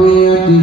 100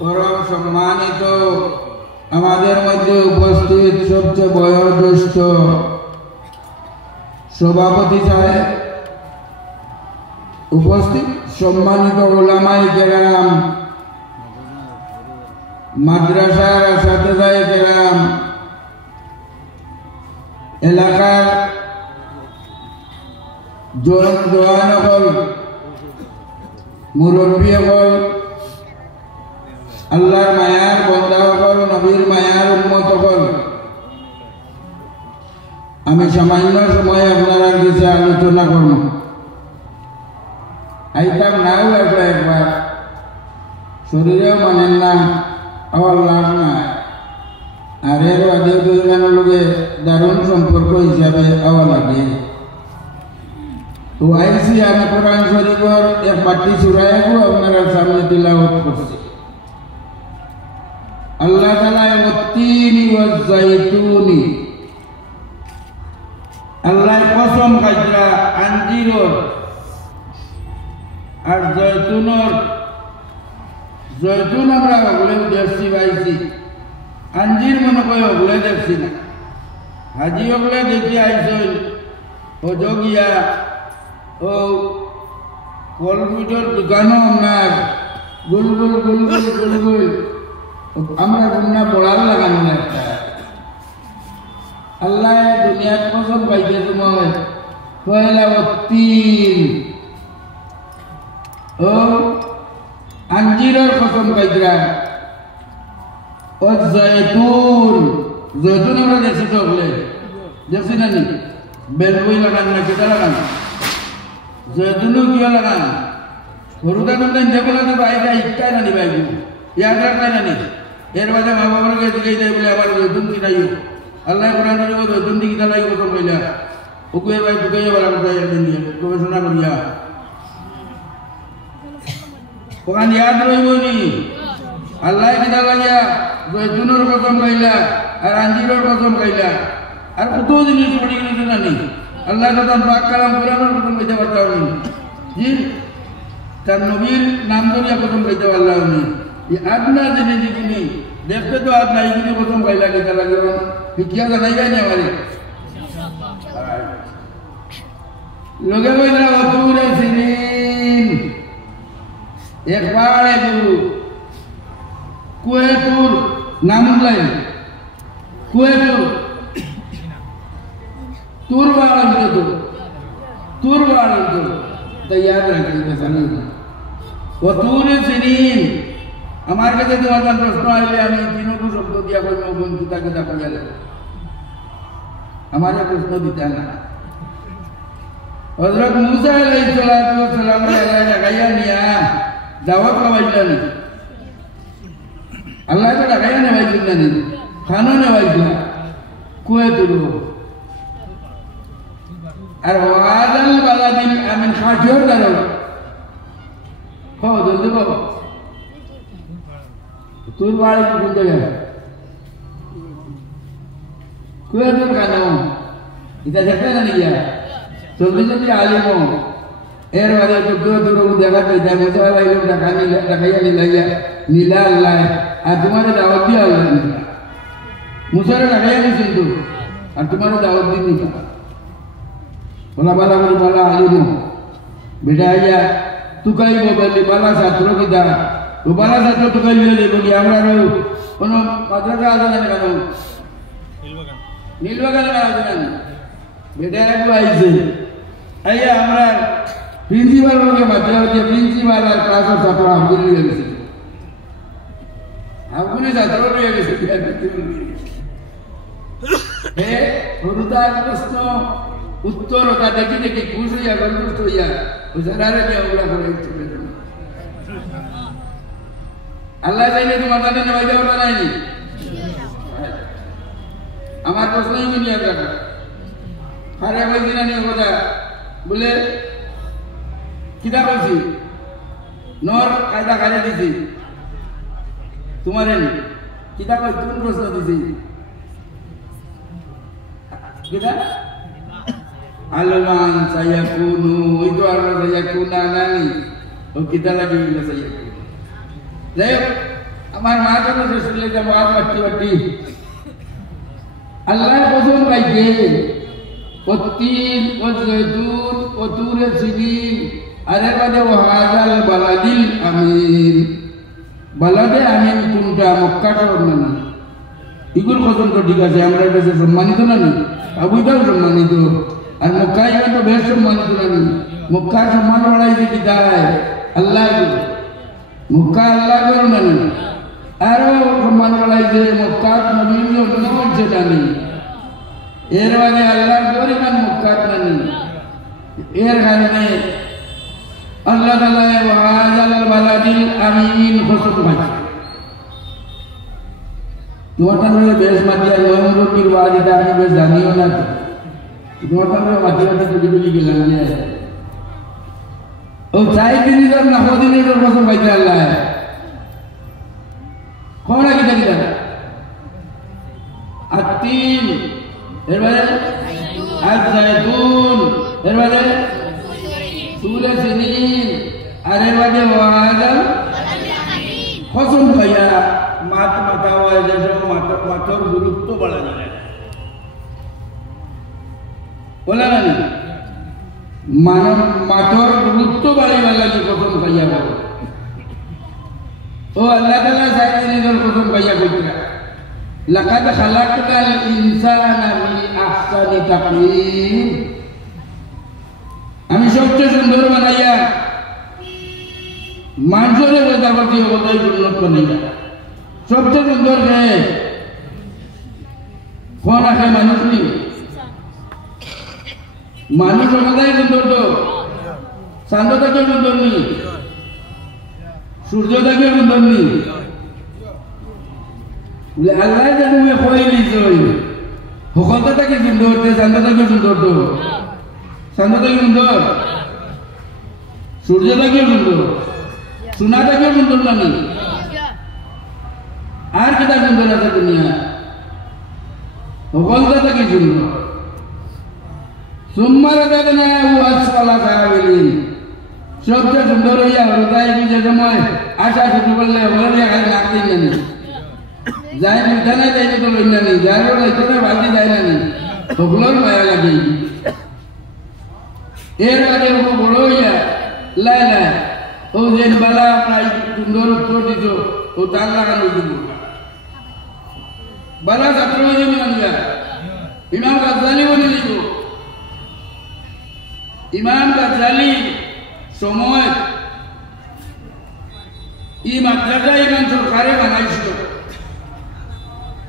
পরম সম্মানিত আমাদের মধ্যে উপস্থিত সবচেয়ে বয়োজ্যেষ্ঠ সভাপতি সাহেব, উপস্থিত সম্মানিত উলামায়ে কেরাম, মাদ্রাসার ছাত্রছাত্রী কেরাম, এলাকার জওয়ানগণ, মুরব্বীগণ, আল্লাহর মায়ার বন্দাগণ, নবীর মায়ার উম্মতগণ, আমি সামান্য সময় আপনারা কাছে আলোচনা করব। আইতাম নাও একবার শরীরেও মানেন না, আমার লাভ নাই, আর এর আগে দুজনের লোকে দারুণ সম্পর্ক হিসাবে আওয়া লাগে। তো আইসি আমি কোরআন শরীফের এক পাঠ্য সূরায়ও আপনারা সামনে তিলাওয়াত করছি। আল্লাহ তাআলা ওয়াত্তিনি ওয়াজ-যাইতুনি, আল্লাহ কসম খাইরা আঞ্জিরর আর জয়তুনর। জয়তুন আমরা ওগুলো দেখছি পাইছি, আঞ্জির মনে কয় ওগুলো দেখছি না। হাজি ওগুলো দেখি আইসই ও যোগিয়া ও কলপিঠর দোকানও আপনার গুলগুল গুলগুল গুলগুল আমরা গুন্না পড়ার লাগানো না একটা। আল্লাহ দুনিয়ার কসম পাইছে তোমার পয়লা ওয়াত্তিন ও আঞ্জিরের কসম পাইছিরা ও জয়তুন। জয়তুন আমরা দেখছি তো বলে দেখছি না নি? বেলবই লাগান না কেটা লাগান? জয়তুনও কিয় লাগান? হরুদা নন্দেন দেখলে তো বাইরে ইচ্ছাই না নি, বাইরে ইয়াদ রাখাই না নি। এর বাদে মা বাবার দিকে যাই বলে আবার জয়তুন কিনাইও। আল্লাহ কোরআন দিব জয়তুন দি কিনা লাগি কসম কইলা ওকে ভাই তোকে এবার আমরা একদিন দিয়ে গবেষণা করিয়া ওখান ইয়াদ রইব নি। আল্লাহ কিনা লাগিয়া জয়তুনের কসম খাইলা আর আঞ্জিরের কসম খাইলা আর কত জিনিস পড়ি গেছে না নি। আল্লাহ কথা পাক কালাম কোরআনের কসম কইতে পারতাম নি, জি তার নবীর নাম ধরিয়া কসম কইতে পারলাম নি। আপনার জিনিস যিনি দেখতে তো আর নাই, যিনি কসম খাইলা কিনা লাগে শিক্ষা জানাই যায় না আমারে লগে কইলা অতুরে সিনিন একবারে গুরু কুয়েতুর নাম লাই কুয়েতুর তুর বাড়ান তো তুর বাড়ান তো তৈয়ার রাখি জানি অতুরে সিনিন। আমার কাছে তোমার প্রশ্ন আসলে আমি তিনকু শব্দ দিয়া কই বন্ধু তাকে তা কইয়া দেব, আমার প্রশ্ন দিতে না। হযরত মুসা আলাইহিস সালাতু ওয়াস সালাম লাগাইয়া নিয়া দাওয়াত খাওয়াইলেন। আল্লাহ তো লাগাইয়া নেওয়াইছেন না নি, খানো নেওয়াইছেন কুয়ে তুলো। আর ওয়াদাল বালাদিন আমিন খাজর দাও খাও জলদি খাও। তোর বাড়ি কোন জায়গায়? কুয়ে তুল খানো এটা দেখতে না নিয়া জলদি জলদি আলিম। এর বাদে তো দূর দূর দেখা পাইতা মশলা লাইলো দেখাইয়া নীলা আল্লাহ আর তোমার দাওয়াত দিয়া আল্লাহ মুসারে লাগাইয়া দিয়েছেন তো আর তোমারও দাওয়াত দিন নিতা। Ola bala kali bala alimu. Beda aja. Tukai bobali bala satro kita. Bala satro tukai beli beli amra ro. Kono madrasah ada ni kamu. Nilwagan ada ni. Beda aku aise. Ayah amra principal ke madrasah dia principal kelas satro ambil ni. Aku ni satro dia ni. Urutan प्रश्न उत्तर होता देखी देखी खुश हो या संतुष्ट हो या उजारा क्या होगा बोले अल्लाह चाहिए तुम अल्लाह ने नवाजा होता नहीं हमारे प्रश्न ही नहीं आता हरे भाई दिन नहीं होता बोले किधर बोलती नौर कायदा करे दी तुम्हारे किधर कोई तुम प्रश्न दी kita alaman saya kunu itu arah saya kunanani oh kita lagi bila saya kunu saya amar mata tu sesuai dengan mati mati Allah kosong baik otin ozaitun oture sinin ada pada wahazal baladil amin balade amin kunda Makkah orang Igul kosong tu dikasih amra itu सम्मानित nani Abu Dhabi सम्मानित और मक्का ये तो best सम्मानित ननी मक्का सम्मान वाला इसे किताब है अल्लाह को मक्का अल्लाह को ननी आरो सम्मान वाला इसे मक्का नबी जो नमन से ननी एर वाले अल्लाह को रिकन मक्का ननी एर खाने अल्लाह ताला ने वहाजल बलादिल अमीन खुशब बचा Tuatan boleh beres mati ayam itu kirwah di dalam beres daniyo nak. Tuatan boleh mati itu begitu gilangnya. Oh cai kini tu nak hodin itu kosong baca Allah. Kau lagi kita. Atin, erwale, al-zaitun, erwale, sura sinin, erwale wahadal, kosong kaya. मात मतावा जैसे मातर गुरुत्व बढ़ा जा रहा है बोला ना नहीं मानव मातर गुरुत्व बढ़े वाला की कसम भैया बोलो ओ अल्लाह ताला साइड में इधर कसम भैया बोलता लक़द खलक़ल इंसान फी अहसनि तक़वीम আমি সবচেয়ে সুন্দর বানাইয়া মানুষের কথা বলছি ওটাই উন্নত বানাইয়া सबसे सुंदर है कौन है मानुष नहीं मानुष होता है सुंदर तो सांदता क्यों सुंदर नहीं सूर्योदय क्यों सुंदर नहीं बोले अल्लाह जानू में कोई नहीं सोई होता क्यों सुंदर थे सांदता क्यों सुंदर तो सांदता क्यों सुंदर सूर्योदय क्यों सुंदर सुनाता क्यों सुंदर नहीं आर kita सुंदर है दुनिया बोलता था कि सुंदर सुम्मर देना वो अस्पला साविली सबसे सुंदर है यार होता है कि जैसे मैं आशा से बोल रहे बोल रहे हैं नाकती नहीं जाए मिलता नहीं तो लोग नहीं जा रहे हो इतना बाजी जाए नहीं तो बोलो माया लगी एर वाले को बोलो या ला ला ओ जेन बाला प्राइस सुंदर छोटी जो उतार लगा लो बड़ा सत्रों में बन गया इमाम गज़ाली बोली देखो इमाम गज़ाली समय ये मद्रसा इमाम सरकारे बनाई थी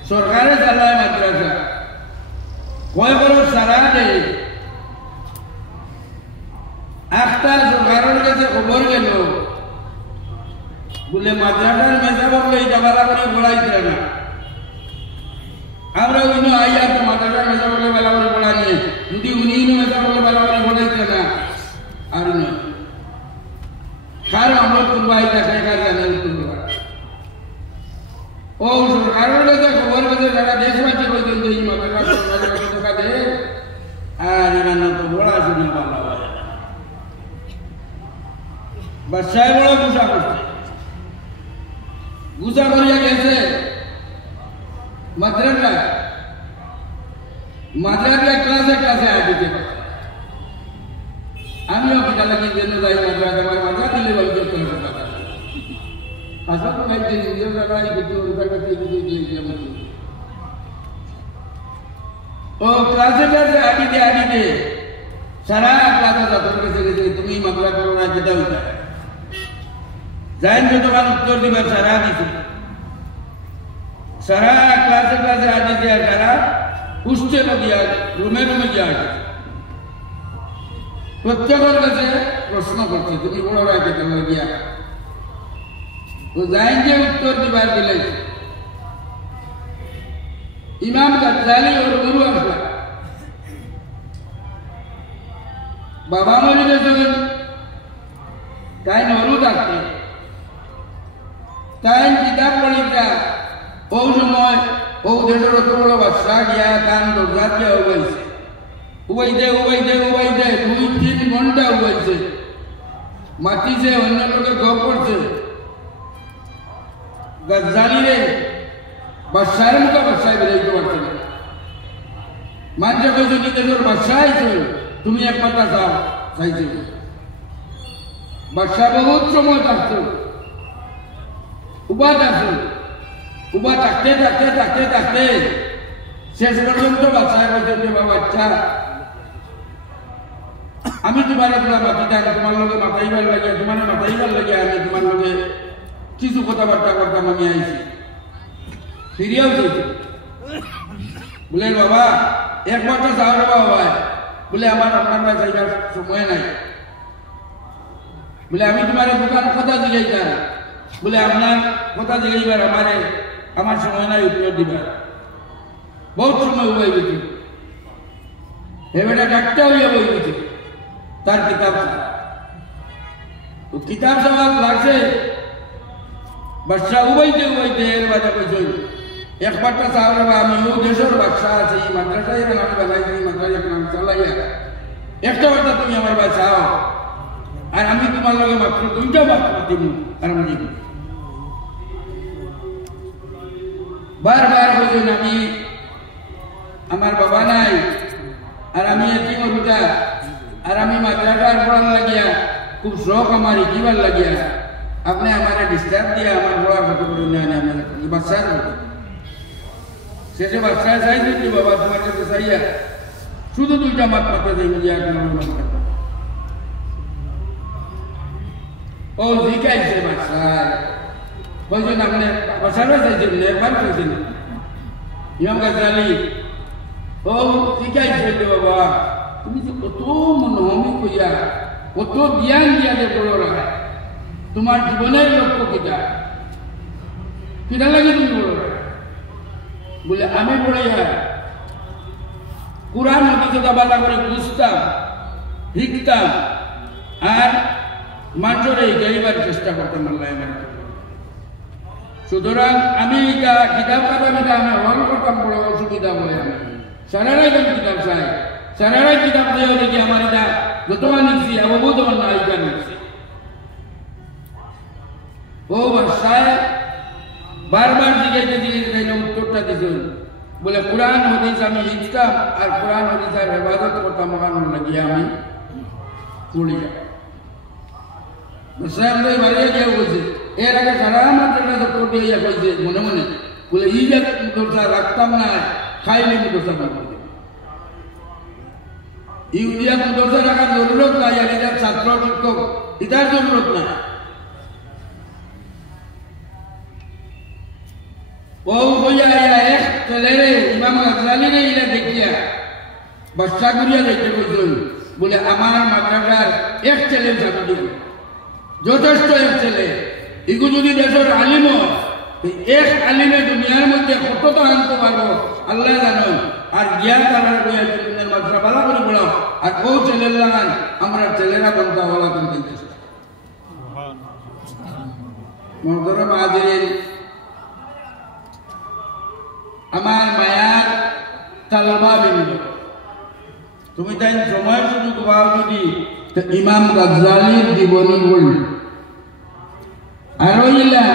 सरकारे चलाए मद्रसा कोई करो सराह दे आफ्ता सरकारों के से खबर के लो बोले मद्रसा में सब बोले जबाला को बोलाई देना আমরা উনি আইয়া তো মাদ্রাসা মেসা বলে বেলা করে পড়া নিয়ে যদি উনি মেসা বলে বেলা করে পড়াইতে না আর না কারণ আমরা তুমি আইতা শেখার জানে তুমি ও সরকারের যে খবর বলে যারা দেশবাসী কইতেন যে এই মাদ্রাসা টাকা দে আর ইমান তো বড় শুনি ভালো হয় বাদশাহ বড় গুসা করিয়া গেছে माद्रासा क्लास है आगे के আমিও কিনা লাগি যেন যাই মাদ্রাসা আমার মাদ্রা দিলে বলতে কথা আসা তো নাই যে নিজের জায়গায় কিছু রূপাটা কিছু দিয়ে ও ক্লাসে ক্লাসে আগে সারা ক্লাসে যত কিছু তুমি মাদ্রা করো না যেটা ওইটা যাই যতক্ষণ উত্তর দিবার সারা দিছে সারা ক্লাসে ক্লাসে আগে আর সারা হোস্টেলে গিয়া রুমে গিয়া প্রত্যেকের কাছে প্রশ্ন করছে তুমি বড় রাখে তোমার গিয়া তো যাই যে উত্তর দিবার গেলে ইমাম গাজ্জালি ওর গুরু আসলা বাবা মরে গেছেন তাই নরু থাকতে তাই কিতাব পড়িতা ও সময় ও দেশের অত বড় বাদশা গিয়া কান দরজা দিয়া উবাইছে উবাইতে 2-3 ঘন্টা উবাইছে মাতিছে অন্য লোকে গপ করছে গাজ্জালি রে বাদশার মুখে বাদশায় বেরাইতে পারছে না মানুষে কইছে কি দেশের বাদশা আইছে তুমি এক কথা চাও চাইছে বাদশা বহুত সময় থাকতো উবা থাকতে শেষ পর্যন্ত বাদশায় কইছে যে বাবা আচ্ছা আমি তোমার মাতিতাম তোমার লগে মাথাইবার লাগে তোমার মাথাইবার লাগে আমি তোমার লগে কিছু কথাবার্তা করতাম আমি আইছি ফিরিয়াও যেত বলে বাবা একবার তো যাওয়ার বাবা বলে আমার আপনার ভাই যাইবার সময় নাই বলে আমি তোমার দোকান কথা জিগাইতাম বলে আপনার কথা জিগাইবার আমার সময় নাই উত্তর দিবার বহুত সময় হয়ে গেছে এবারে ডাক্তার হইয়া বই গেছে তার কিতাব সবাব লাগছে বাদশা উবাইতে এর বাজা কইছে একবারটা চাওয়ার আমি ও দেশের বাদশা আছে এই মাদ্রাসায় আমি বানাইছি মাদ্রাসায় নাম চালাইয়া একটা বার্তা তুমি আমার ভাই চাও আর আমি তোমার লগে মাত্র 2টা বার্তা দিব আর আমি দিব বারবার বলছেন আমি আমার বাবা নাই আর আমি এতিম রুটা আর আমি মাদ্রাসার পড়ান লাগিয়া খুব শখ আমার ইকিবার লাগিয়া আপনি আমার ডিস্টার্ব দিয়ে আমার পড়ার কত করে নেন আমার বাচ্চার শেষে বাচ্চায় চাই দিচ্ছি বাবা তোমার কাছে চাইয়া শুধু 2টা মাত পাতা দেই বুঝি আর ও জিকাইছে বাচ্চায় বলছেন আপনি বাচ্চারা চাইছেন একবার কইছেন ইমাম গাজ্জালি ও জিকাইছে বাবা তুমি যে কত মনোহমি কইয়া কত জ্ঞান দিয়া যে বড়রা তোমার জীবনের লক্ষ্য কিটা লাগে তুমি বড়রা বলে আমি পড়াইয়া কুরআন হাদিসটা বালা করে বুঝতাম শিখতাম আর মানুষের এই গাইবার চেষ্টা করতাম আল্লাহ আমার সুতরাং আমি এটা কিতাব কাটামিটা আমি হল করতাম বড় অসুবিধা বলে আমি সারারাই কিতাব চাই সারারাই কিতাব দেওয়া দেখি আমার এটা যতবার নিচ্ছি আবু তোমার নায়িকা নিচ্ছি ও বাদশায় বারবার জিজ্ঞাসা উত্তরটা দিয়েছেন বলে কোরআন হাদিস আমি শিখতাম আর কোরআন হাদিসের হেফাজত করতাম ওখানে লাগিয়ে আমি পড়ি বাড়িয়ে গিয়ে বলছে এর আগে সারা মাত্রা করতে ইয়া কইছে মনে মনে বলে ই যে দোষা রাখতাম না খাইলে দোষা পাবো ইউরিয়া দোষা রাখার জরুরত নাই আর এটার ছাত্র শিক্ষক এটার জরুরত নাই ও বইয়া এক ছেলেরে ইমাম গাজ্জালি রে ইলা দেখিয়া বাদশা করিয়া যাইতে কইছেন বলে আমার মাদ্রাসার এক ছেলে ছাত্র যথেষ্ট এক ছেলে এগুলো যদি দেশের আলিম এক আলিমে দুনিয়ার মধ্যে কতটা আনতে পারবো আল্লাহ জানো আর জ্ঞান তারা মাদ্রাসা ভালো করে পড়াও আর ও ছেলের লাগান আমরা ছেলেরা বন্ধা বলা করতে চেষ্টা মহতরম হাজিরিন আমার মায়ার তালবা বিন্দু তুমি তাই সময় সুযোগ পাও যদি ইমাম গাজ্জালির জীবনী বলি আর ওইলা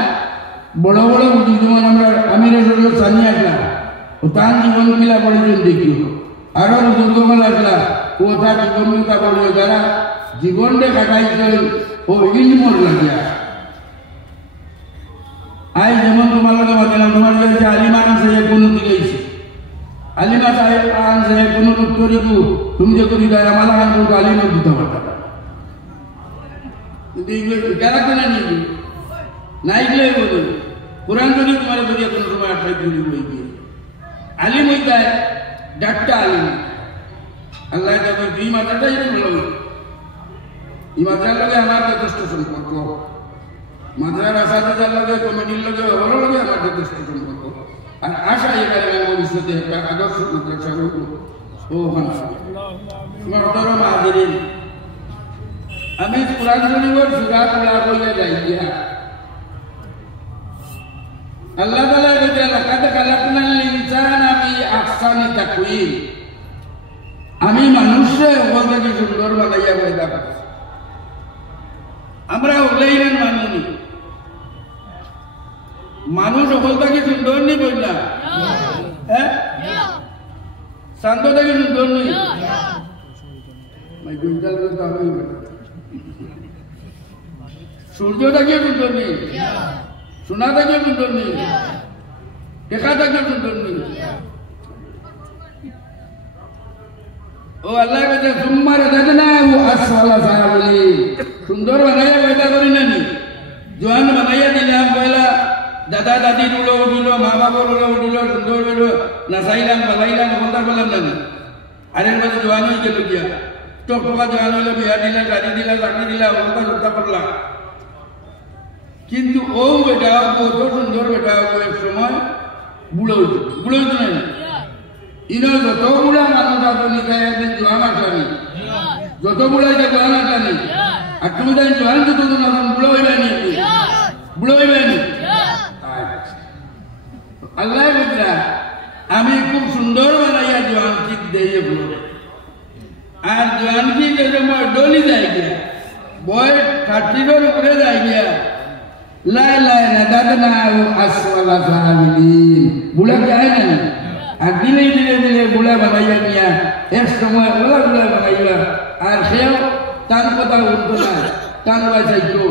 বড় বড় যেমন আমরা আমির সানি আসলা ও তার জীবন মিলা পড়েছেন দেখি আরো দুর্গমল আসলা ও তার জীবন মিলা পড়ে যারা জীবনটা কাটাইছেন ও ইলমর লাগিয়া আই যেমন তোমার লগে বললাম তোমার কাছে আলিমা আছে কোনো দিলেইছে আলিমা সাহেব আছে কোনো উত্তরিকু তুমি যে করি দায় আমার হাত তো আলিমা দিতে পারতা কিন্তু এগুলো কেন কেন নিয়ে নাই গেলে বলে কোরআন যদি তোমার করিয়া কোনো সময় আটকাই করি বই দিয়ে আলিম হইতায় ডাক্তার আলিম আল্লাহ যাবে এই মাথাটাই ভালো এই মাথার লগে আমার যথেষ্ট সম্পর্ক মাথার আসাদের লগে কমিটির লগে ভালো লগে আমার যথেষ্ট সম্পর্ক আর আশা এখানে ভবিষ্যতে একটা আদর্শ মাদ্রাসা হইব ও মহতরম হাজিরিন আমি কোরআন শরীফের সূরা পড়া কইয়া যাই গিয়া আল্লাহ তাআলা বলেন লাকাদ খালাকনাল ইনসানা ফি আহসানি তাকওয়িম আমি মানুষকে ওখানে সুন্দর বানাইয়া পয়দা করছি আমরা ওলাইলেন মানুষ মানুষ ওখানে সুন্দর নি বললা হ্যাঁ শান্ত থেকে সুন্দর নি সূর্যটাকে সুন্দর নেই সোনাটাকে সুন্দর নেই টেকাটাকে সুন্দর নেই ও আল্লাহ কাছে সুম্মার রাজনাহু আসফালা সাবিলিন সুন্দর বানাইয়া পয়দা করি না নি জোয়ান বানাইয়া দিলাম পয়লা দাদা দাদি উলো উঠিল মা বাবার উলো উঠিল সুন্দর হইল নাচাইলাম বাজাইলাম কথা বললাম না আরের মাঝে জোয়ান হয়ে গেল গিয়া টকটকা জোয়ান হইল বিয়া দিলা গাড়ি দিলা চাকরি দিলা কথা কথা করলাম কিন্তু ও বেটা কত সুন্দর বেটা এক সময় বুড়ো হইতো না ইনো যত বুড়া মানুষ আসনি একদিন জোয়ান আসনি যত বুড়াইতে জোয়ান আসনি আর তুমি তাই জোয়ান যত বুড়ো হইবানি বুড়ো হইবানি আল্লাহ বললা আমি খুব সুন্দর বানাইয়া জোয়ান কি দিয়ে বুড়ো আর জোয়ান কি যে সময় ডলি যায় গিয়া বয় 30 উপরে যায় গিয়া লাই লাই রাদাদনাহু আসফালা সাবিলিন বুড়া যায় না আর ধীরে ধীরে ধীরে বুড়া বানাইয়া নিয়া এক সময় ওলা বুড়া বানাইয়া আর সেও তার কথা উঠতো না তার বাঁচাইতো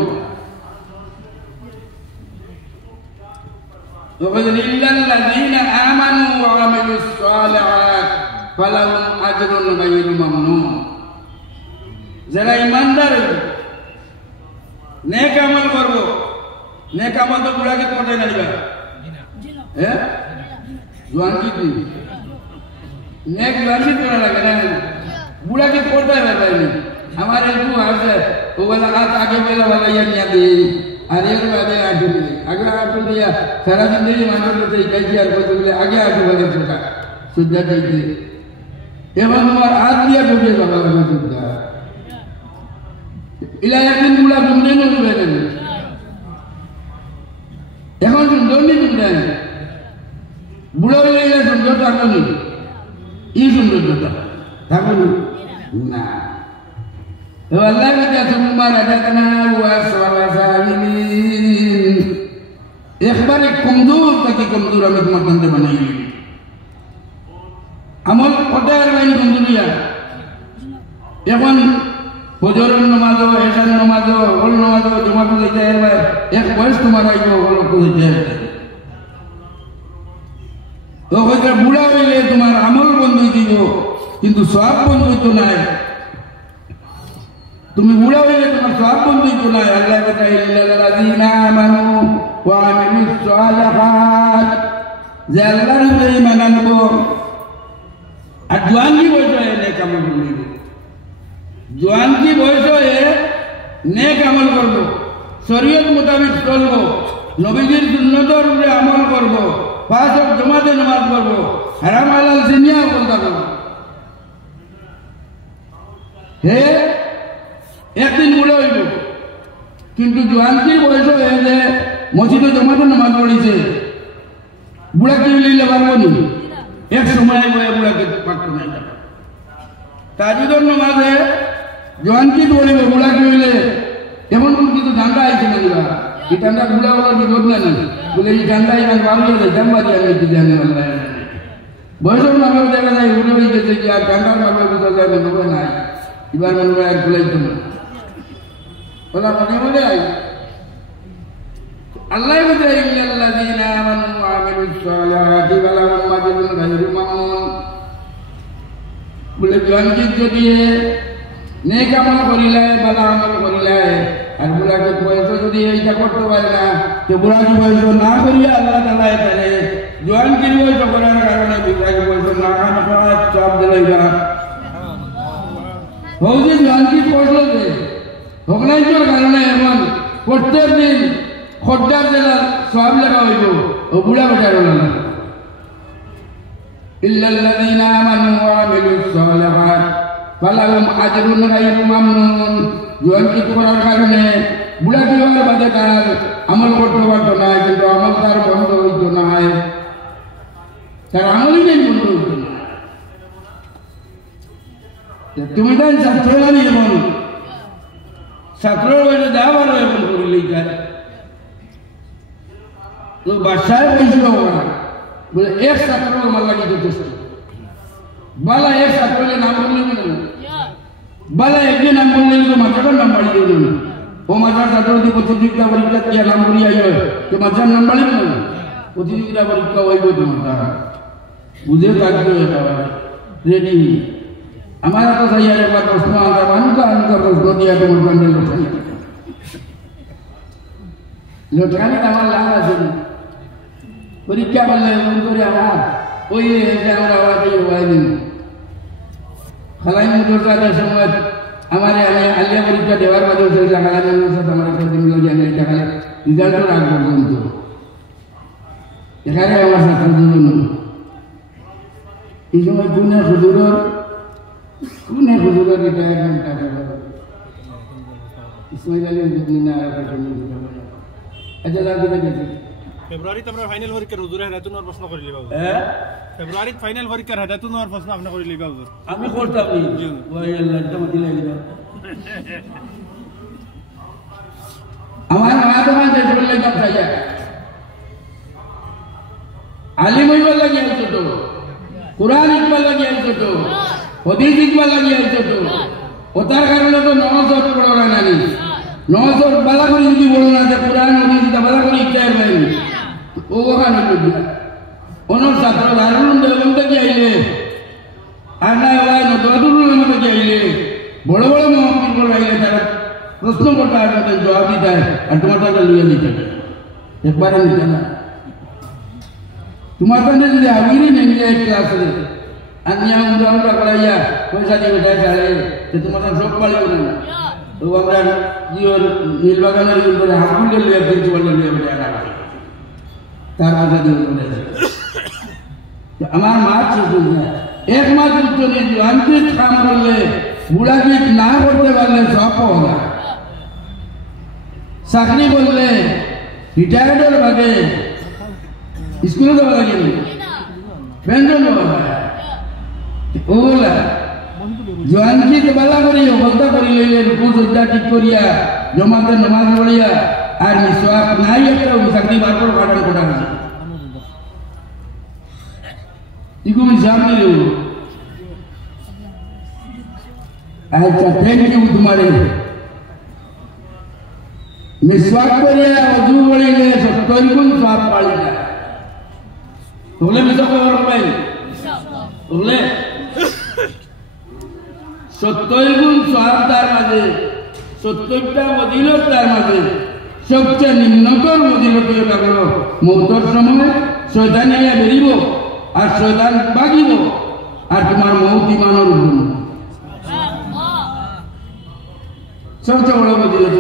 ইল্লাল্লাযীনা আমানু ওয়া আমিলুস সালিহাত ফালাহুম আজরুন গায়রু মামনুন যারা ঈমানদার নেক আমল করব নেক আমল তো বুড়াকে কোটে না দিবা হ্যাঁ জোয়ান কি নেক জোয়ান কি করা লাগে না বুড়াকে কোটে না আমার একটু আছে ও বলা হাত আগে বেলা বালাইয়া নিয়া দে আর এর বাদে আগে দিলে আগে আগে দিয়া সারা জিন্দগি মানুষের কাছে গাইছি আর কত বলে আগে আগে বলে ছোটা সুদ্ধা দিতে এবার তোমার হাত দিয়া ঢুকে যাবা না সুদ্ধা ইলা একদিন বুড়া ঘুমনে নড়বে না এখন সুন্দর নি ঘুমতেন বুড়ো হলে এলে সুন্দর থাকবো ই সুন্দরটা থাকবো না আল্লাহ কাছে সুম্মার রাদাদনাহু আসফালা সাবিলিন একবারে কমজোর থেকে কমজোর আমি তোমার কাছে বানাই আমল কটার লাইন কমজোরিয়া এখন ফজরের নামাজ এশার নামাজ হল নামাজ জমা করে দিতে এক বয়স তোমার আইব হল করে দিতে তো হয়তো বুড়া হইলে তোমার আমল বন্ধ দিব কিন্তু সব বন্ধ হইতো নাই তুমি বুড়া হইলে তোমার সব বন্ধ হইতো নাই আল্লাহ কথা ইল্লাল্লাযীনা আমানু ওয়া আমিলুস সালিহাত যে আল্লাহর উপরে ঈমান আনবো আর জোয়ান কি বয়স হয় নেক আমল করব জোয়ান কি বয়স হয় নেক আমল করব শরীয়ত মোতাবেক চলব নবীজির সুন্নতের উপরে আমল করব পাঁচ ওয়াক্ত জমাতে নামাজ পড়ব হারাম হালাল জিনিয়া বলতে করব হে একদিন বুড়ো হইব কিন্তু জোয়ান কি বয়স হয়ে যে মসজিদে জমাতে নামাজ পড়িছে বুড়া কি লইলে পারবো নি এক সময় বুড়াকে পারত না তাজুদের নামাজে জোয়ান কি পড়িব বুড়া কি হইলে এমন কিন্তু ঠান্ডা আইছে না বুড়া এই ঠান্ডা বুড়া বলার বিরোধ না বলে এই ঠান্ডা এবার বাড়ি হয়ে যায় জানবা দিয়ে আমি জানি আল্লাহ বয়সের মাপেও দেখা যায় উড়ে হয়ে গেছে কি আর ঠান্ডার মাপেও বোঝা যায় মনে হয় নাই এবার মনে হয় আর খুলাইতো না Olah mudi ay. Allah berkata illal ladzina amanu wa amilus sholihati wa lahum ajrun ghairu mamnun. Boleh jual gitu dia. Neka amal korilah, bala amal korilah. আর বুড়াকে বয়স যদি এইটা করতে পারে না তো বুড়াকে বয়স না করিয়া আল্লাহ তাআলা এখানে জোয়ানকে বয়স করার কারণে বুড়াকে বয়স না করার সব দিলাই না হৌজি জোয়ানকে করলো যে ভগনাইজোর কারণে এমন প্রত্যেক দিন খদ্দার জেলা সব লেখা হইব ও বুড়া বেটার হলো না ইল্লাল্লাযীনা আমানু ওয়া আমিলুস সলিহাত ফালাহুম আজরুন গায়রু মামনুন জোয়ান কি করার কারণে বুড়া কি হওয়ার বাদে তার আমল করতে পারতো না কিন্তু আমল তার বন্ধ হইতো না তার আমলই নেই বন্ধ হইতো না তুমি তাই ছাত্র জানি এমন ছাত্র বয়সে যাওয়ারও এমন করিলেই যায় তো বাসায় বসল বলে এক ছাত্র আমার লাগে যথেষ্ট বালা এক ছাত্রের নাম বললে না বালা একদিন নাম বললে তো মাথাটার নাম বাড়িয়ে দিল ও মাথার ছাত্র যদি প্রতিযোগিতা পরীক্ষা দিয়ে নাম করিয়া আইয় তো মাথার নাম বাড়িয়ে না প্রতিযোগিতা পরীক্ষা হইব তো মাথা বুঝে থাকবে রেডি আমার তো সাইয়ার একবার প্রশ্ন আনতে আনকা প্রশ্ন দিয়া তোমার কাণ্ডে লোটানি আমার লাভ আছে পরীক্ষা করলে এমন করে আমার ওই আমরা আওয়াজ হয়নি খালাই মুদ্রার সময় আমার আলিয়া পরীক্ষা দেওয়ার বাদে খালাই সাথে আমার একটা দিন লইয়া নেই দেখালে রেজাল্টও রাখ পর্যন্ত এখানে আমার ছাত্র দুজন এই সময় কোনে হুজুরের এটা একদম টাকা ইসমাইল আলী না আচ্ছা রাখি গেছে ফেব্রুয়ারিতে আমরা ফাইনাল পরীক্ষার হুজুরে হেদায়েতুন্নর প্রশ্ন করি লিবা ফেব্রুয়ারিতে ফাইনাল পরীক্ষার হেদায়েতুন্নর প্রশ্ন আপনি করি লিবা হুজুর আমি করতাম নি ওই আল্লাহ তো দিলে গেল আমার মা তো মানে বললে যাব চাইয়া আলিম হইবার লাগি আইছো তো কুরআন ইকবাল লাগি আইছো তো হাদিস ইকবাল লাগি আইছো তো ওটার কারণে তো নওয়াজ পড়া নানি নওয়াজ বালা করে যদি বলো না যে কুরআন হাদিস তা বালা করে ইচ্ছায় ভাই ও ওখানে করবে অনর ছাত্র দারুন দেবন্ত কি আইলে আর না হয় না দারুন মতো কি আইলে বড় বড় মহাপীর বড় আইলে তারা প্রশ্ন করতে আসবে জবাব দিতে আর তোমার কাছে লিয়ে দিতে একবারে নিতে না তোমার কাছে যদি আবিরই নেই যায় ক্লাসে আর নিয়ে আমরা করাইয়া পয়সা দিয়ে বেটায় চালে যে তোমার সব পালিও না তো আমরা নীলবাগানের করে হাকুলকে লিয়ে প্রিন্সিপালকে লিয়ে বেটায় রাখা তার কথা দিয়ে আমার মাছ এক মাস উত্তরে আন্তরিক কাম করলে বুড়াকে না করতে পারলে সব পাওয়া চাকরি করলে রিটায়ার্ডের বাদে স্কুলে যাওয়া লাগে পেনশন দেওয়া হয় ওগুলা জোয়ানকি বালা করি বলতা করি লইলে রুকু সজ্জা ঠিক করিয়া জমাতে নমাজ পড়িয়া আর মিসওয়াক নাই একটা চাকরি বার করে কাটান কোটা আছে ইগো জানি লো আচ্ছা থ্যাংক ইউ তোমারে মিসওয়াক করিয়া ওযু পড়িলে 70 গুণ সওয়াব পাই যায় তোলে মিসওয়াক করার পাই তোলে 70 গুণ সওয়াব তার মাঝে 70টা ফজিলত তার মাঝে সবচেয়ে নিম্নতর ফজিলত হলো মওতের সময় শয়তান আইয়া বেরিব আর শয়তান ভাগিব আর তোমার মওত ইমানের উপর সবচেয়ে বড় ফজিলত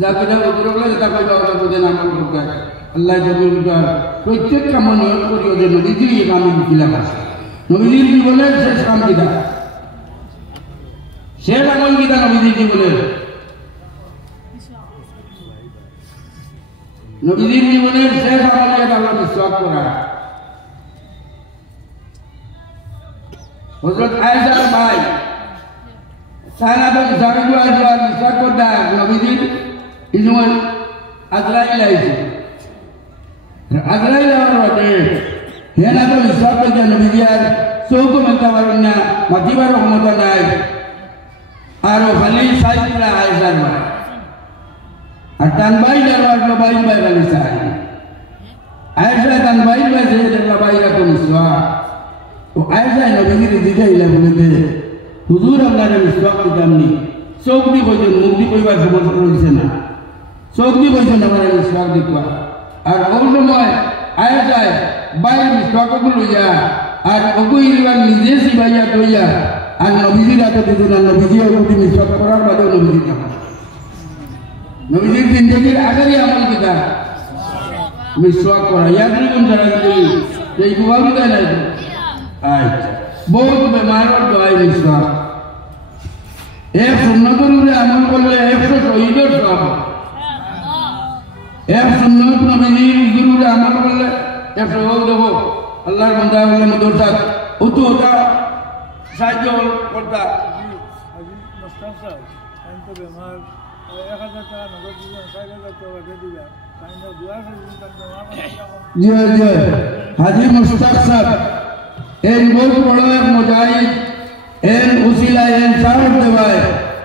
যাকে যা ফজিলত যেটা কইবা ওটা বুঝে না আমল করতে আল্লাহ জমিদার প্রত্যেক কাম নিয়ত করিও যে নবীজি এই কামে দিলাম নবীজির জীবনের শেষ কাম কিটা শেষ আমল কিটা নবীজির জীবনের নবীজির জীবনের শেষ আমল এটা আল্লাহ বিশ্বাস করা হযরত আয়েশার ভাই সাহাবা জামিদু আজওয়াজ বিশ্বাস করতা নবীজির এই সময় আজরাইল আইছে আজরাইল আমাদের হেনা তো বিশ্বাস করতে নবীজি আর চৌক মানতে পারেন না মাতিবার ক্ষমতা নাই আর খালি সাইরা আয়সার ভাই আর তান ভাই যাওয়ার ভাই ভাই খালি সাই আয়সা তান ভাই ভাই সে দেখলা ভাইরা কোন সোয়া ও আয়সা নবীর জিগাইলা বলেতে হুজুর আপনারা মিসওয়াক দিতামনি চোখ দি কইছেন মুখ দি কইবার সমস্যা রইছে না চোখ দি কইছেন আপনারা মিসওয়াক দিবা আর ওই সময় আয়সায় ভাই মিসওয়াক লইয়া আর ওগুইবার নিজে সিবাইয়া কইয়া আর নবীজির হাতে দিতেন আর নবীজিও প্রতি মিসওয়াক করার বাদেও নবীজির না নবীজির জিন্দগির আগেরই আমল কিতা মিসওয়াক করা ইয়াদ কোন যারা দিই এই গুয়াল দেয় নাই আচ্ছা বহুত বেমারের দোয়াই মিসওয়াক এক সুন্নতের উপরে আমল করলে 100 শহীদের সওয়াব এক সুন্নত নবীজির উপরে আমল করলে 100 সওয়াব দেব আল্লাহর বান্দা বলে মদরসা ওতো ওটা সাহায্য করতা আজি মুস্তাফা আইনতো বেমার 1000 টাকা নগদ দিবেন 4000 টাকা দিবেন তাইনা দুয়া করেন জি জি হাজী মুস্তাক সাহেব এর বহুত বড় এক মুজাহিদ এর উসিলা এর সাহস দেওয়ায়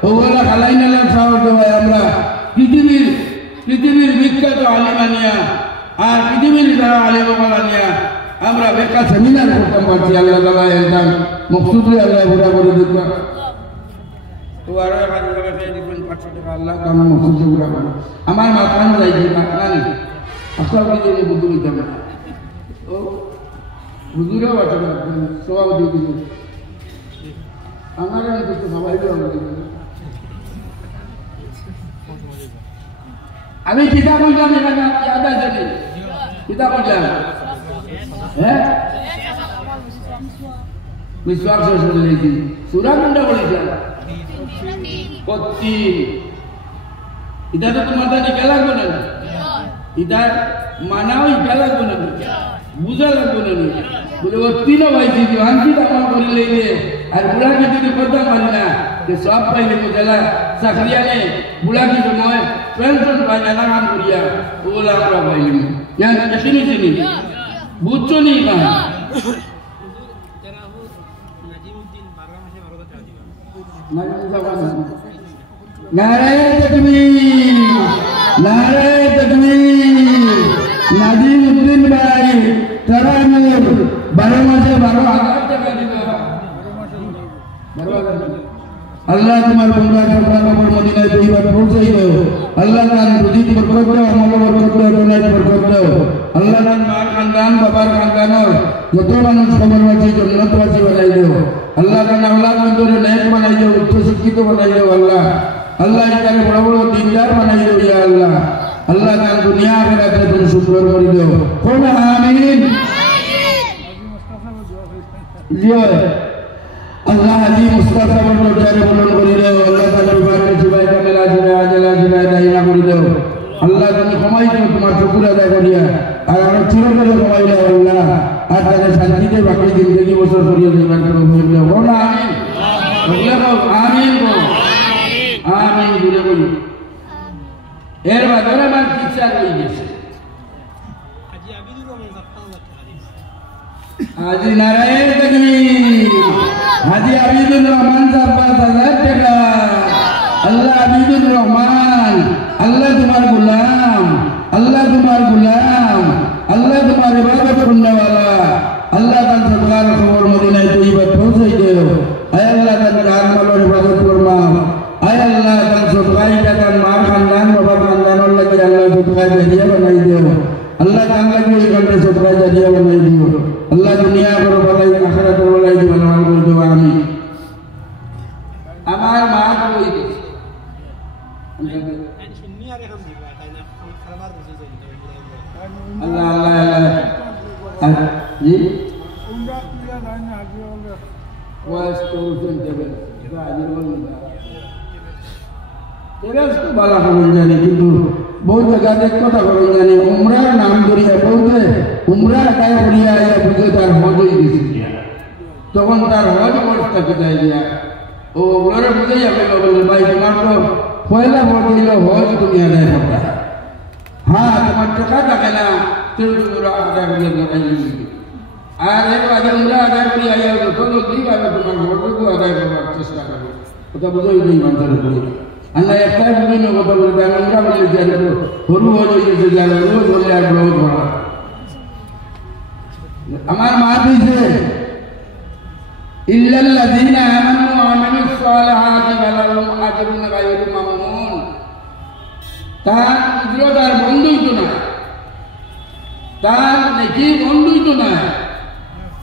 ওগুলা খালাইনালা সাহস দেওয়ায় আমরা পৃথিবীর বিখ্যাত আলিমানিয়া আর পৃথিবীর যারা আলিমানিয়া আমরা বেকা সেমিনার করতাম পারছি আল্লাহ তাআলা একদম মকসুদে আল্লাহ পুরা করে দিবা তো আর হাজার টাকা চাই দিবেন 500 টাকা আল্লাহ কাম মকসুদে পুরা করে আমার মাথায় যাইছে মাথা নেই আসল দিকে বুদ্ধি দিতে না ও হুজুরে বাটা সওয়াব দিয়ে দিবেন আমার তো সবাই তো আমি কিতাব বললাম এটা ইয়াদ আছে নি কিতাব বললাম হ্যাঁ মিসওয়াক শেষ করে দিয়েছি সূরা কোনটা বলেছে কত্তি এটা তো তোমার দাদি গেলা কোন না এটা মানাও গেলা কোন না বুঝা লাগবে না বলে কত্তি না ভাইছি যে আনকি আমার করে লইলে আর বুড়া কি যদি কথা পারি না যে সব পাইলে মুজলা চাকরিয়া নেই বুড়া কি সময় পেনশন পাই না কাম করিয়া ওলা আমরা পাইলি ইয়ান এখানে চিনি বুঝছো নি না নারায়ে তাকবীর নারায়ে তাকবীর নাজিমউদ্দিন ভাই তারানুর 12 মাসে 12,000 টাকা দিবা আল্লাহ তোমার বন্ধা সরকার উপর মদিনায় দুইবার পৌঁছাই দাও আল্লাহ তার রুজিত বরকত দাও আমল বরকত দাও দুনিয়াত বরকত দাও আল্লাহ তার মার খানদান বাবার খানদানর যত মানুষ খবরবাসী জন্নতবাসী বানাই দাও আল্লাহ তার আওলাদ মন্দরে নেক বানাই দাও উচ্চ শিক্ষিত বানাই দাও আল্লাহ আল্লাহ এটাকে বড় বড় দিনদার বানাই দাও ইয়া আল্লাহ আল্লাহ তার দুনিয়া আখিরাতে তুমি সুন্দর করে দাও কোন আমিন জিও আল্লাহ হাজি মুস্তাফা বড় জারে বলন করে দাও আল্লাহ তাআলা বিবাহে জিবাই কামেলা জিবাই আজলা জিবাই দাইনা করে দাও আল্লাহ তুমি ক্ষমাই দাও তোমার শুকর আদায় করিয়া আর আমরা চিরকাল ক্ষমাই দাও আল্লাহ আর তাদের শান্তিতে বাকি জিন্দগি বছর করিয়া দিবার তৌফিক দাও বল আমিন বলো আমিন আমিন বলে বলি এর বাদে আমার কিচ্ছা হয়ে গেছে हाजी नारायण तकबीर हाजी अबीदुर रहमान साहब 5,000 টাকা अल्लाह अबीदुर रहमान अल्लाह तुम्हारे गुलाम अल्लाह तुम्हारी इबादत करने वाला अल्लाह का सरकार खबर मदीना तैयबा पहुंचाई दो आय अल्लाह का कार मालोर इबादत फरमा आय अल्लाह का सफाई का मार खानदान बाबा खानदान और लगे अल्लाह सफाई जरिया बनाई दो अल्लाह ताला की करके सफाई जरिया बनाई दो अल्लाह दुनिया पर भलाई आखिरत पर भलाई बनवाल कर दो आमीन আমার মা তো ওই আল্লাহ আল্লাহ জি উমরা কিয়া জানি হাজি বলে ওয়াজ করছেন দেবেন হাজির বলুন তেরাস তো বালা করুন জানি কিন্তু बहुत जगह देख কথা করুন জানি উমরার নাম করিয়া বলতে উমরা কায় করিয়া ইয়া বুঝে তার হজই দিছি তখন তার হজ করতে কিদাই দিয়া ও ওরে বুঝে যাবে বলে ভাই তোমার তো পয়লা হজ হইল হজ তুমি আদায় করতে হ্যাঁ তোমার টাকা থাকে না তুমি উমরা আদায় করিয়া লাগাই আর এর আগে উমরা আদায় করিয়া ইয়া তো দিই আগে তোমার হজকে আদায় করার চেষ্টা করবে কথা বুঝাই নেই মানুষের উপরে আল্লাহ একটাই বিভিন্ন কথা বলে আমরা বলে যে হরু হয়ে গেছে যে রোজ হলে আর রোজ ভরা আমার মা দিয়েছে ইল্লাল্লাযীনা আমানু ওয়া আমিলুস সালিহাতি ফালাহুম আজরুন গায়রু মামনুন তার উজরত আর বন্ধই তো না তার নেকি বন্ধই তো না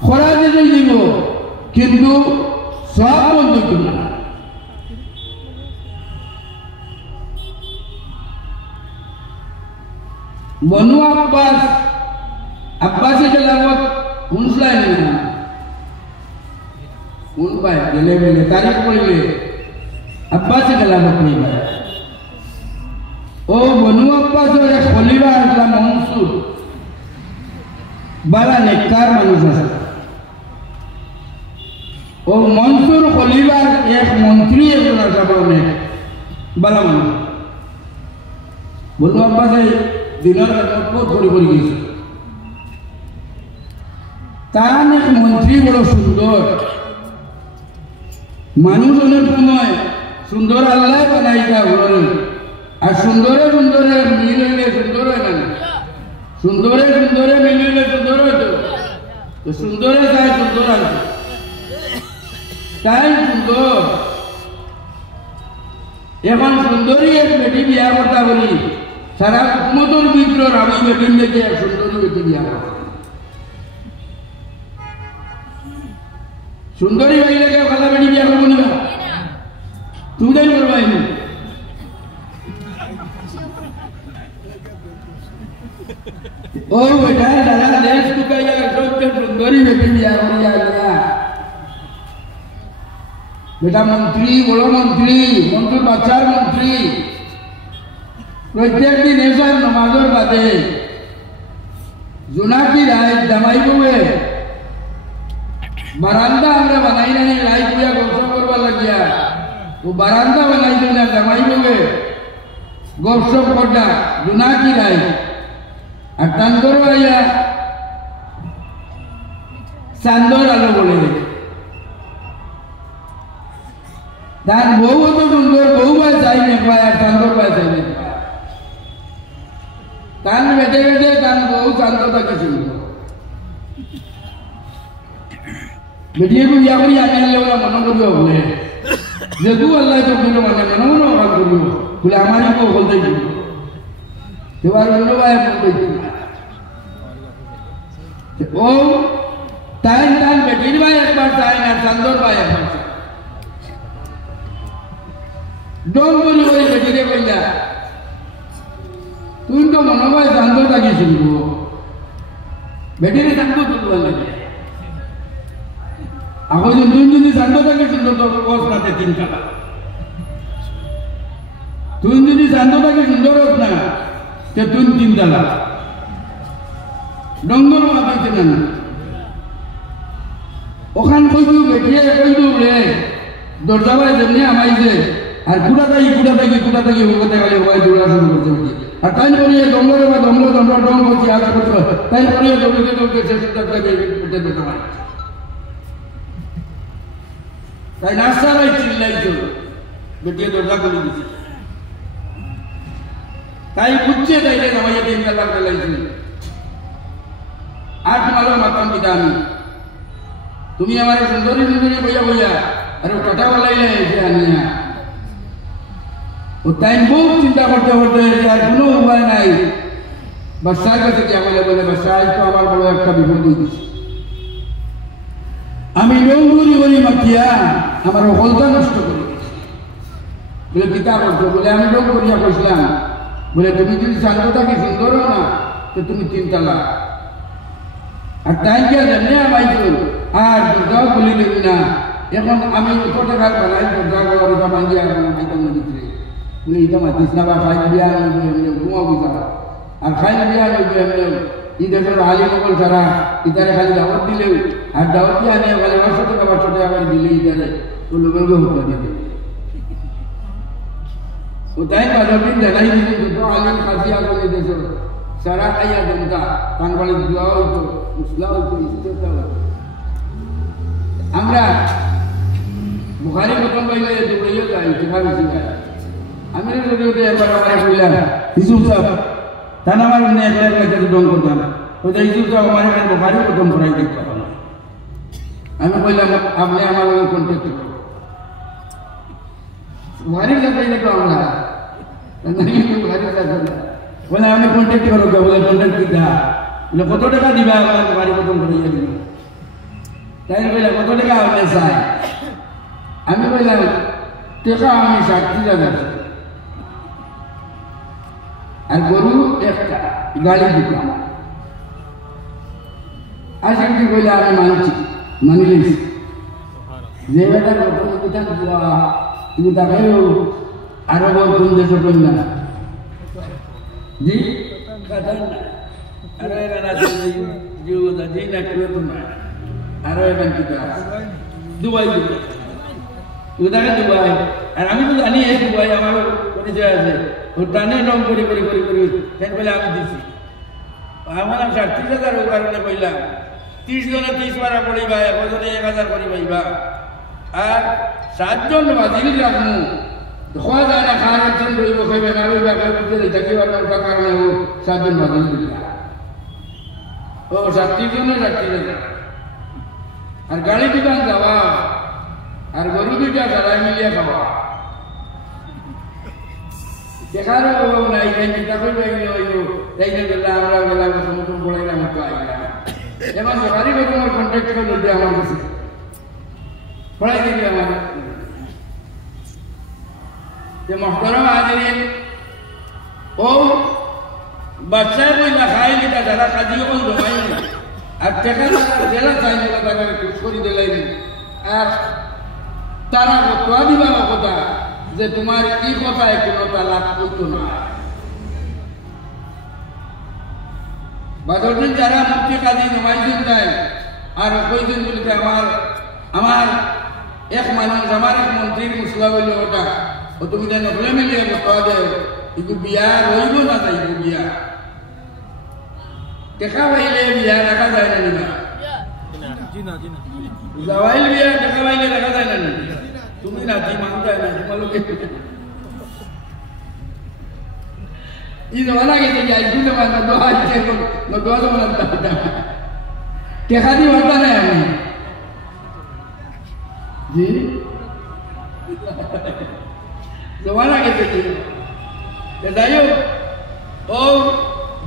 খরাজ দিব কিন্তু সব বন্ধই তো না বনু আব্বাসের খেলাফত শুনছিলেন না কোন পায় গেলে গেলে তারিখ পড়লে আব্বাসের খেলাফত নেই পায় ও বনু আব্বাসের এক খলিফা আসলাম মনসুর বড় নেককার মানুষ আছে ও মনসুর খলিফার এক মন্ত্রী একজন আছে অনেক বড় মানুষ বনু আব্বাসে দিনের বহুত করে গেছে তার এক মন্ত্রী বড় সুন্দর মানুষ অনেক সময় সুন্দর আল্লাহ বানাইটা বলেন আর সুন্দরে সুন্দরে মিলিলে সুন্দর হয় না সুন্দরে সুন্দরে মিলিলে সুন্দর হইতো তো সুন্দরে তাই সুন্দর আছে তাই সুন্দর এখন সুন্দরী এক বেটি বিয়া করতা বলি সারা হুকুমতর ভিতর আমি বেটিন দেখে এক সুন্দরী বেটি বিয়া করতা সুন্দরী ভাইলে কেউ খালা বেটি বিয়া করবো না তুমি তাই করবাই না ও বেটা দাদা দেশ টুকাইয়া সবচেয়ে সুন্দরী বেটি বিয়া করিয়া গেলা বেটা মন্ত্রী বড় মন্ত্রী মন্ত্রীর বাচ্চার মন্ত্রী প্রত্যেক দিন এসব নমাজের বাদে জোনাকি রায় জামাই বউয়ে বারান্দা আমরা বানাই নাই লাই পুয়া গপসপ করবার লাগিয়া ও বারান্দা বানাইছে না জামাই বউয়ে গপসপ করটা জোনাকি রায় আর টান করবাইয়া চান্দর আলো বলে তার বউ তো সুন্দর বউ ভাই চাই নেপায় আর চান্দর ভাই চাই নেপায় তান বেটে বেটে তান বউ চান্দটা কিছু বেটিয়ে বিয়া করি আনিলে ওরা মনে করবে বলে যেহেতু আল্লাহ তো বলে মানে মনে মনে কাম করবো বলে আমারই বউ বলতে দিব এবার অন্য ভাই বলতে ও তাই তান বেটির ভাই একবার চাই না চান্দর ভাই একবার চাই ডোম বলি ওই বেটিরে কইলা তুই তো মনে হয় শান্ত থাকিছিল বেটিরে শান্ত তুলবার লাগে এখন তুই যদি শান্ত থাকিছিল তোর কস না তিন টাকা তুই যদি শান্ত থাকি সুন্দর হোক না তে তুই তিন টাকা ডঙ্গর মাথাইছে না ওখান কইবু বেটিয়ে কইবু রে দরজা বাই যেমনি আমাইছে আর কুড়া থাকি ওখানে গেলে ওই দৌড়া শুরু করছে আর তাই করিয়ে দমরে বা দমর ডং করছি আগে করছে তাই করিয়ে দৌড়তে তাই নাস্তারাই চিল্লাইছ বেটিয়ে দরজা করে দিচ্ছে তাই বুঝছে তাইলে নামাইয়া 3 টাকা ফেলাইছি আর তোমার মাতাম পিতা আমি তুমি আমার সুন্দরী বইয়া আরে কাটা বলাইলে এসে আনিয়া ও তাই বহু চিন্তা করতে আর কোনো উপায় নাই বাচ্চার কাছে কি আমাকে বলে বাচ্চা আজ তো আমার বড় একটা বিপদ দিয়েছে আমি ডঙ্গুরি বলি মাতিয়া আমার হলতা নষ্ট করে বলে পিতা করছো বলে আমি ডং করিয়া কইছিলাম বলে তুমি যদি শান্তটাকে সুন্দর না তো তুমি 3 তালা আর তাই গিয়া জানে আমাইছো আর দরজাও খুলে দেবি না এখন আমি কত টাকার বানাই দরজা গড়া ভাঙিয়া আইতাম ভিতরে বলে এটা মাতিস না বা খাই বিয়া ঘুমাও বিছানা আর খাই বিয়া ই দেশের আলী মোগল ছাড়া ইতারে খালি দাওয়াত দিলেও আর দাওয়াত দিয়ে আনে খালি 500 টাকা আবার দিলে ইতারে তো লোকের হুকা দিতে ও তাই বাজারদিন দেখাই দিচ্ছে যত আলিম খাসিয়া করে দেশের সারা খাইয়া জনতা কান বলে দোয়া হইতো মুসলা হইতো ইস্তেতা হইতো আমরা বুখারি খতম পাইলে দৌড়াইয়া যায় দেখা বেশি যায় আমি রেডিওতে একবার আমার কইলাম ইসুফ সাহেব তা না আমার একলা একলা ডং করতাম ওই যে ইসুফ সাহেব আমার এখানে বুখারি খতম করাই দিত আমি কইলাম আপনি আমার লগে কন্ট্যাক্ট করুন বুখারি লাগাইলে তো আমরা বুখারি লাগাইলে বলে আমি কন্ট্যাক্ট করো বলে কন্ট্যাক্ট দিতা বলে কত টাকা দিবা আমার বুখারি খতম করাইয়া দিবা তাই কইলা কত টাকা আপনি চাই আমি কইলাম টাকা আমি 60,000 আর গরু একটা গাড়ি দুটো আজকে কি কইলে আমি মানি লইছি যে বেটা কথা দোয়া কিন্তু তাকেও আরো বলতুন দেশে কইনা জি কথা আরে এখানে জীবদা জি না কেউ না আরো এখানে কি দুবাই উদারে দুবাই আর আমি তো জানি এই দুবাই আমার পরিচয় আছে ও টানে রং করে সেন বলে আমি দিছি আমার 60,000 ও কারণে কইলাম 30 জনে 30 বার পড়িবা 1 জনে 1000 করে পাইবা আর 7 জন বাজিল রাখমু খোয়া যায় না খাওয়ার জন্য রইব খাইবে না রইবা খাইবে দেখি আর ওটা কারণে ও 7 জন বাজিল দিলা ও 60 জনে 60,000 আর গাড়ি দোকান যাওয়া আর গরু দুইটা সবাই মিলিয়ে খাওয়া দেখারও অভাব নাই চিন্তা করবে তাই গেলাম আমরা গেলাম সমুদ্র পড়াইলাম একটু আইলাম এখন সবারই কথা আমার কন্ট্যাক্ট করে যদি আমার কাছে পড়াই দিবি আমার যে মহতরম হাজিরিন ও বাচ্চা কইলা খাই লিটা যারা কাজী কল জমাই আর টাকা জেলা চাই না টাকা খুশ করে দিলাই আর তারা কথা দিবা কথা যে তোমার কি কথায় কোনো তালাক করতো না বাদরদিন যারা মুক্তি কাজী জমাইছেন নাই আর কইছেন বলতে আমার এক মানুষ আমার এক মন্ত্রীর মুসলা হইল ওটা ও তুমি যেন নকলে মিলিয়ে কথা দেয় ইকু বিয়া রইব না তাই ইকু বিয়া টেকা পাইলে বিয়া রাখা যায় না নিবা জাওয়াইল বিয়া টেকা পাইলে রাখা যায় না তুমি নাতি মানতে না তোমালোকে ই জমানা গেছে কি আইসু না মানা দোয়া আছে no দোয়া তো মানতে না টেকা দি মানতে না আমি জি জমানা গেছে কি যাই হোক ও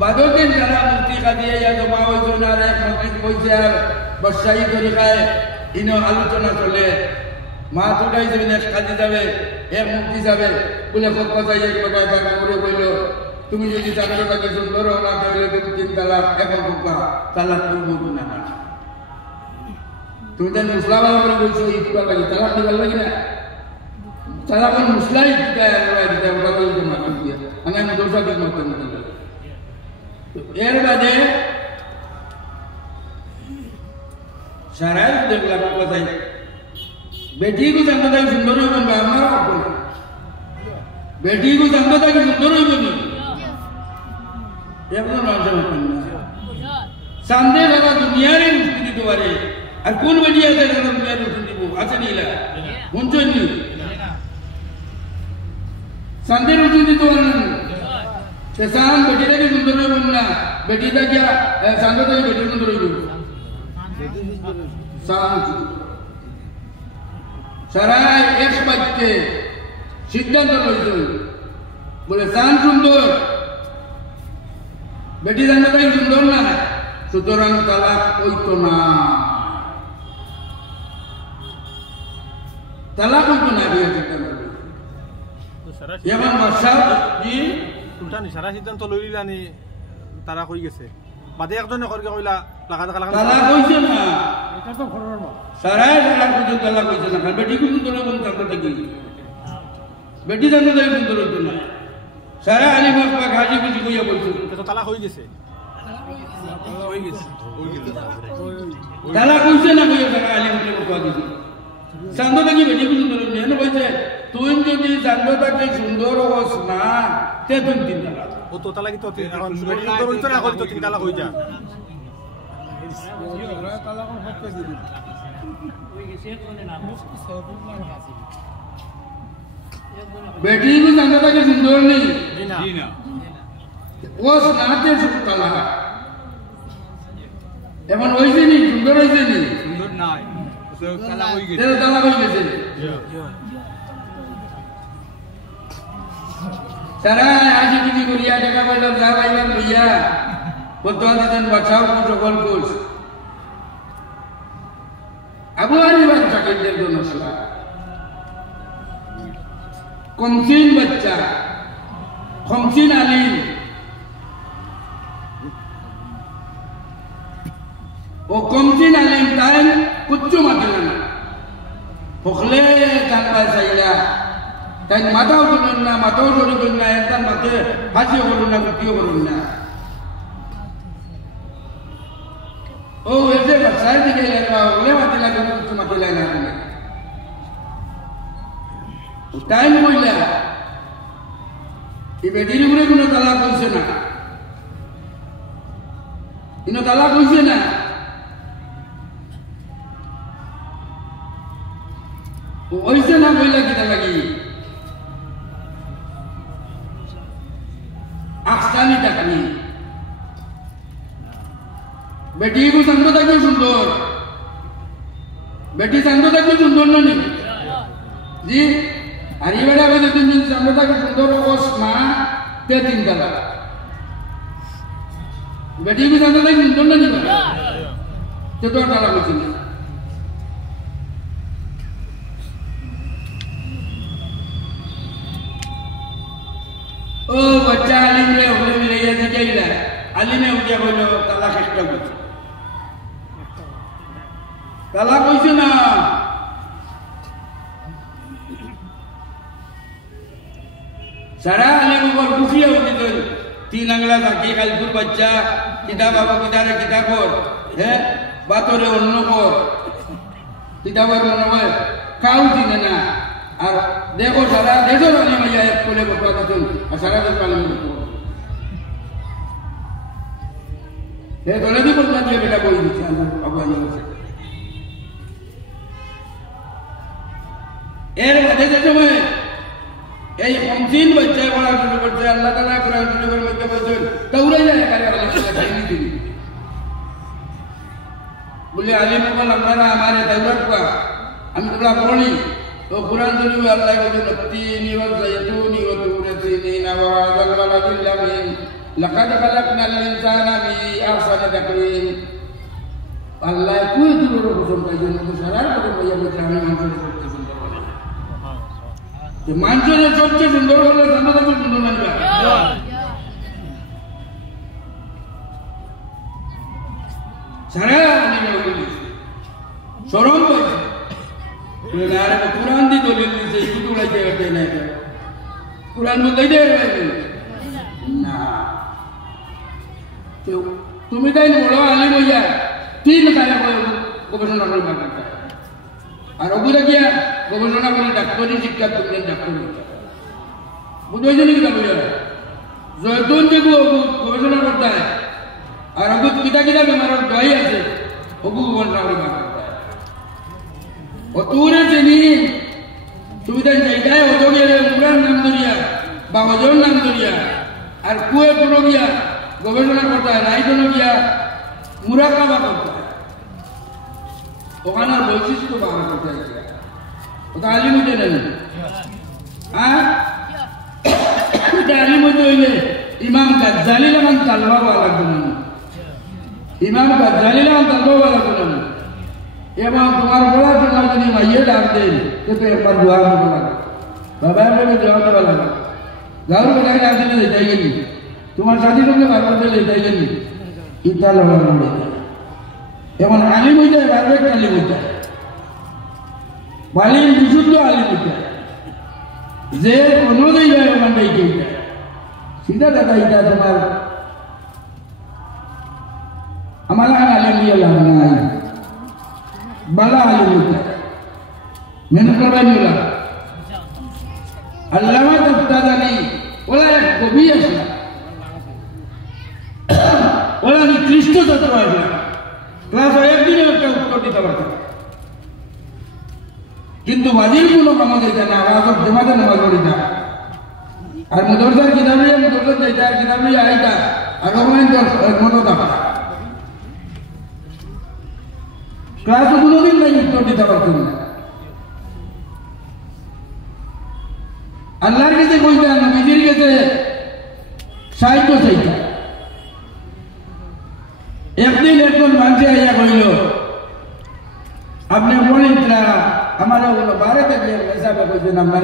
বাদরদিন যারা মুক্তি কাদিয়ে ইয়া জমা হয়েছে না এক মন্ত্রী কইছে আর বর্ষায়ী তরিকায় ইনো আলোচনা চলে মা তোটাই যাবে না কাজে যাবে এক মুক্তি যাবে বলে কথা এক কথায় তাকে করে কইল তুমি যদি চাকরিটাকে সুন্দর হও না তাহলে তুমি 3 তালাক এখন তালাক করব না তুমি তো মুসলা বাবা বলে বলছো ইফতার লাগি তালাক দিবার লাগি না তালাক মুসলাই দিতে দিতে ওটা বলতে মাফি দিয়ে আমি দোষা দিক মত না এর বাদে সারাই দেখলাম কথাই बेटी को जानता कि सुंदर हो बन हमारा बेटी को जानता कि सुंदर हो बनी ये अपना नाम समझते हैं सांदे लगा दुनिया रे मुश्किल दोबारे और कौन बड़ी है तेरे दुनिया रे मुश्किल वो अच्छा नहीं लगा मुंचो नहीं सांदे मुश्किल दोबारे कैसान बेटी का सुंदर हो बनना बेटी का क्या सांदे का बेटी सुंदर हो सांद সারাই এক বাক্যে সিদ্ধান্ত লইছেন বলে চান সুন্দর বেটি জানাটাই সুন্দর না সুতরাং তালাক হইতো না তালাক হইতো না বিয়ে সিদ্ধান্ত এবার মাসাব কি উল্টানি সারা সিদ্ধান্ত লই লিলানি তারা কই গেছে বাদে একজনে করকে কইলা লাগা তালাক হইছে না এটা তো ঘরের মা সারাই সারা পর্যন্ত তালাক হইছে না বেটি কিন্তু তোরে বল তাতে কি বেটি জানো তাই কিন্তু হইতো না সারা আলী বাবা হাজি বুঝি কইয়া বলছে তো তালাক হই গেছে তালাক হইছে না কইয়া সারা আলী বলে কথা দিছে চান্দটাকে বেটি কিন্তু তোরে নেন কইছে তুই যদি চান্দটাকে সুন্দর হস না তে তুই 3 তালাক ও তো তালাকি তো এখন সুন্দর হইতো না হইতো 3 তালাক হই যা बेटी भी जानता था कि सुंदर नहीं जी ना वो सुनाते कला एवं वैसे नहीं सुंदर वैसे नहीं সুন্দর নাই কালা হই গেছে तेरे कला कोई कैसे सारा आज की गुड़िया जगह पर जब जा भाई बन भैया वो तो दिन बचाओ कुछ और कुछ अब वाली बात चकित दे दो नस्ला कमसीन बच्चा कमसीन आलिम वो कमसीन आलिम टाइम कुछ मतलब पखले tanpa saya dan matau turunna matau turunna entan mate hasil turunna kutio turunna oh ese pasal di dalam oleh mati lagi kutu mati lagi nanti time boleh ibe diri gure kuno talak kuise na ino talak kuise na वैसे ना बोला कितना लगी आखसानी तकनी बेटी को संतो तक क्यों सुंदर बेटी संतो तक क्यों सुंदर नहीं जी अरे बेटा बेटे तुम संतो तक सुंदर हो माँ ते तीन कला बेटी को संतो तक सुंदर नहीं बना तो टाला कुछ नहीं ओ बच्चा आलिम रे होले मिले या दिखाइला आलिमे उठिया बोलो ताला कष्ट बुझ ताला কইছে না सारा आलिम को खुशी होती तो तीन अंगला बाकी कल तू बच्चा किताब बाबा कितारे किताब है बातों रे অন্য को किताबर অন্য काउ दिन ना और देखो सारा देखो रानी मैया एक कोले बटवा देते और सारा दिन पालन करते ये दोनों भी बटवा दिया बेटा कोई नहीं चल अब आने से एर बदे देते मैं ये कमसीन बच्चे वाला शुरू करते अल्लाह ताला कुरान शुरू कर मत बोलते तौरा जाए करे वाला नहीं थी बोले आलिम को लंबा हमारे दौलत का हम थोड़ा पढ़ी तो कुरान शरीफ में अल्लाह को जो तीनी व ज़ैतूनी व तूर सीनीन व हाज़ल बलदिल अमीन लक़द खलक़नल इंसाना फी अहसनि तक़वीम अल्लाह कोई दूर को सुन पाई जो सारा को भैया बेचारे मानसो सबसे सुंदर वाले जो मानसो ने सबसे सुंदर वाले संतो तो सुंदर नहीं है सारा नहीं बोली शरम पर नारे को कुरान दी तो ले से युद्ध उड़ा के करते नहीं है कुरान को दे दे ना तो तुम्हें तो इन बोलो आलिम हो जाए तीन साल को गवर्नर ने बात करता और अबू क्या गवर्नर ने डॉक्टरी शिक्षा तुमने डॉक्टर बुझो नहीं क्या बुझो ज़ैतून के को गवर्नर करता है और अबू पिता की बीमार दवाई है अबू गवर्नर ने बात तूरे जमीन सुविधा चाहिए हो तो गया मुरान नाम दुनिया बावजूद नाम दुनिया और कुएं तो गया गवर्नर करता है राय तो गया मुराकाबा करता है तो खाना वैशिष्ट तो बाहर करता है वो तो आलिम मुझे नहीं हाँ आलिम मुझे ये इमाम गज़ाली लगन तलवा वाला गुनाह इमाम गज़ाली लगन तलवा वाला गुनाह ये बात तुम्हारा बड़ा चुनाव नहीं मैं ये डाल दे कि तो एक बार दुआ में बोला बाबा ने जवाब दे वाला गाँव में जाके आदमी ले जाएंगे नहीं तुम्हारी शादी करके बाबा से ले जाएंगे नहीं इतना लगा नहीं ये मन आलिम हो जाए बाबा का आलिम हो जाए वाली विशुद्ध आलिम हो जाए जे कोनो नहीं जाए मन नहीं जाए सीधा दादा इधर तुम्हारा हमारा आलिम ये लगना है बला आलिम होता है मैंने कहा नहीं बोला अल्लाह तफ्तादानी बोला एक कवि ऐसा बोला नहीं क्रिस्टो तत्व है क्लास एक दिन में क्या उत्तर देता बरता কিন্তু বাজির কোনো কামো যাইতা না আওয়াজ জমাতে নামাজ পড়িতা আর মুদরসার কিতাব লিয়ে মুদরসার যাইতা আর কিতাব লিয়ে আইতা আর অনলাইন মতো দাবা ক্লাস কোনোদিন নাই উত্তর দিতে পারতেন না আল্লাহর কাছে কইতা নবীজির কাছে সাহায্য চাইতা একদিন একজন মানুষে আইয়া কইল আপনি বলেন আমার বারে থেকে হিসাবে কইতেন আমার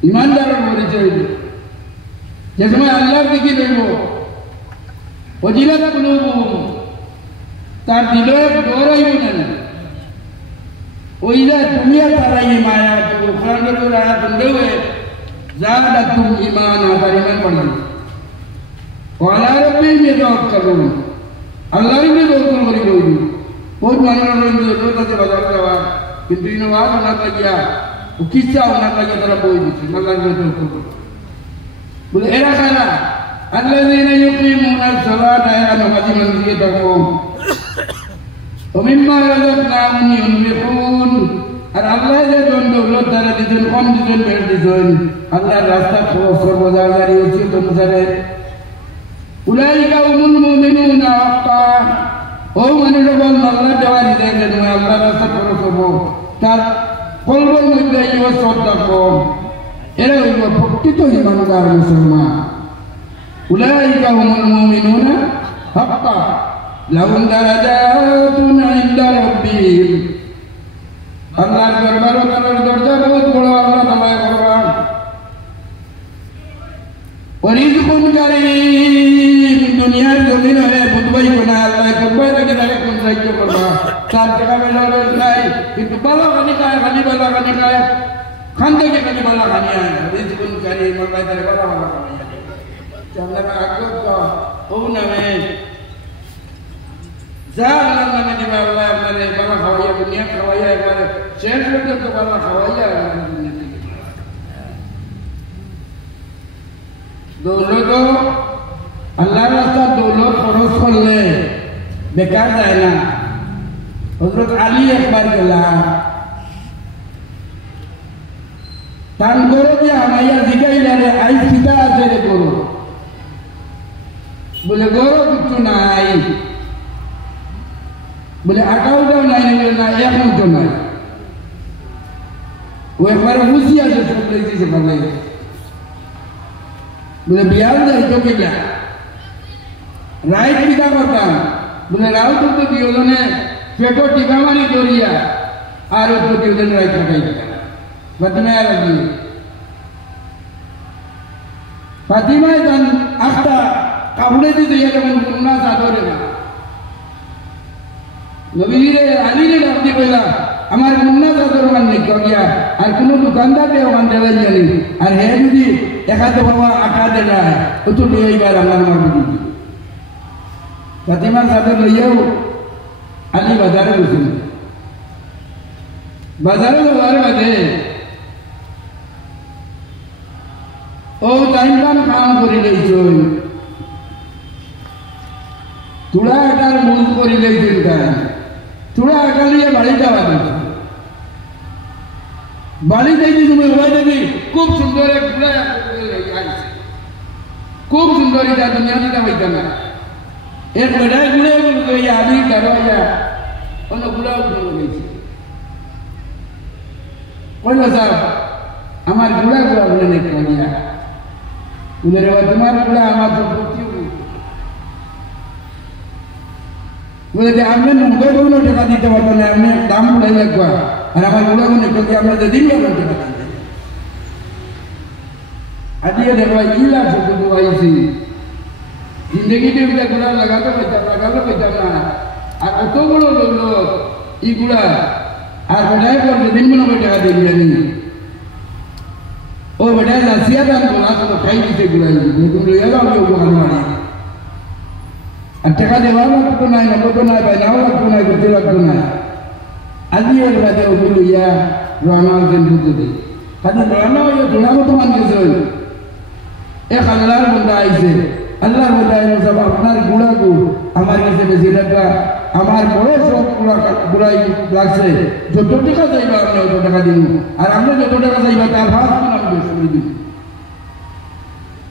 ईमानदारों को चाहिए जिसमें अल्लाह की देखो वजीलत कुलूबुहुम तार दिलों एक डोरा ही नहीं वहीदा दुनिया तारा ये माया तो कुरान के डोरा तुमने हुए ज़्यादा तुम ईमान आधार ईमान पढ़ो वाला रब्बी में तो आप करो अल्लाह ही में तो तुम बड़ी लोगी बहुत मानना लोग जो तो से बाजार जावा किंतु इन्होंने वाद ना किया वो किस्सा होना लगे तरह बोल दी ना लगे तो बोले ऐसा करा अल्लाज़ीना युक़ीमूना अस्सलाता या नमाज़ी मंज़िल तको वमिम्मा रज़क़नाहुम युनफ़िक़ून और अल्लाह से जोन दौलत दरा दिजन कम दिजन बेर दिजन अल्लाह रास्ता खौफ बाजार जारी उसी तुम सरे उलाइका हुमुल मुमिनूना हक़्क़ा ओ मनुष्य बोल अल्लाह जवानी देंगे तुम्हें अल्लाह रास्ता खौफ हो तार কলবর মধ্যে এই শ্রদ্ধা কম এরা হইল প্রকৃত ইমানদার মুসলমান উলাইকা হুমুল মুমিনুনা হাক্কা লাহুম দারাজাতুন ইনদা রাব্বিহিম আল্লাহর দরবারে তাদের দরজা বহুত বড় আল্লাহ তাআলা করবেন ওয়ারিজকুন কারীম দুনিয়ার জমিনে বুঝবাই না আল্লাহ করবাই লাগে তাকে কোন সাহায্য করবা চার টাকা বেলা নাই কিন্তু বালা খানি খায় খান্দে কে খানি বালা খানি আয় রিজকুন কারীম আল্লাহ তাআলা বালা খানি আয় চান্দা আকত ও নামে যা আল্লাহ নামে দিবা আল্লাহ আপনারে বালা খাওয়াইয়া দুনিয়া খাওয়াইয়া একবারে শেষ পর্যন্ত বালা খাওয়াইয়া দুনিয়া থেকে দৌলত আল্লাহর রাস্তায় দৌলত খরচ করলে বেকার যায় না হযরত আলী একবার গেলা তান গরো যে আমাইয়া জিগাইলারে আইস কিতা আছে রে গরো বলে গরো কিছু নাই বলে আকাউটাও নাই না এক মুঠো নাই ও একবার বুঝি আছে সব লেগেছে ভালো बोले बिहार जाइतो के क्या राइट पिता करता बोले राव तो दियो ने पेटो टीका मारी जोरिया आरो तो दियो ने राइट लगाई बदमाया लगी फातिमा जान आफ्ता काबुले दी दिया जब उन्ना सादोरे ना नबी रे अली ने डालती बोला हमारे मुन्ना सादोर मान निकल गया और कुनो दुकानदार दे वन दे जानी और है यदि एखादे बाबा आटा दे रहा है तो ले ही बार अल्लाह मार दी फातिमा सादर लियो अली बाजार में बाजार बादे ओ टाइम कान काम करी लईছো तुड़ा आटार मूल करी लईছো तुड़ा आटा लिये बाड़ी जावा बाड़ी देखी तुम्हें हुआ देखी खूब सुंदर एक गुड़ा खूब सुंदर इधर दुनिया में क्या होता है एक बड़ा गुड़े को ये आदमी करो या उन गुड़ा उठो गई কইল স্যার আমার গুড়া গুড়া বলে নেই কালিয়া বলে রে তোমার গুড়া আমার তো করছি বলে যে আপনি 90 টাকা দিতে পারবেন না আপনি দাম উড়াই লাগবে আর আমার গুড়া গুলো করতে আপনাদের দিন টাকা দিতে আদিয়ে দেখো ইলা শুধু আইছি জিন্দগিতে এটা গুড়া লাগাতে পাইতাম না আর কত বড় লোক ই গুড়া আর বেটায় করতে দিন মনে করে টাকা দিয়ে জানি ও বেটায় লাসিয়া দাম গোলা তো খাই দিতে গুড়াই দেখুন লইয়া যাও কেউ গোলা মারি আর টাকা দেওয়া লাগতো না নগদ নাই বাইনাও লাগতো না করতে লাগতো না আদিয়ে বেটাতে ওগুলো লইয়া রানা কিন্তু দিই খালি রানা হইয়া তোলা মতো মান গেছে এক আল্লাহর বন্ধা আইছে আল্লাহর বন্ধা আইলো সব আপনার গুড়া গু আমার কাছে বেশি টাকা আমার বড় সব গুড়াই লাগছে যত টাকা চাইবা আপনি অত টাকা দিন আর আমরা যত টাকা চাইবা তার ভাগ আমি বেশ করে দিই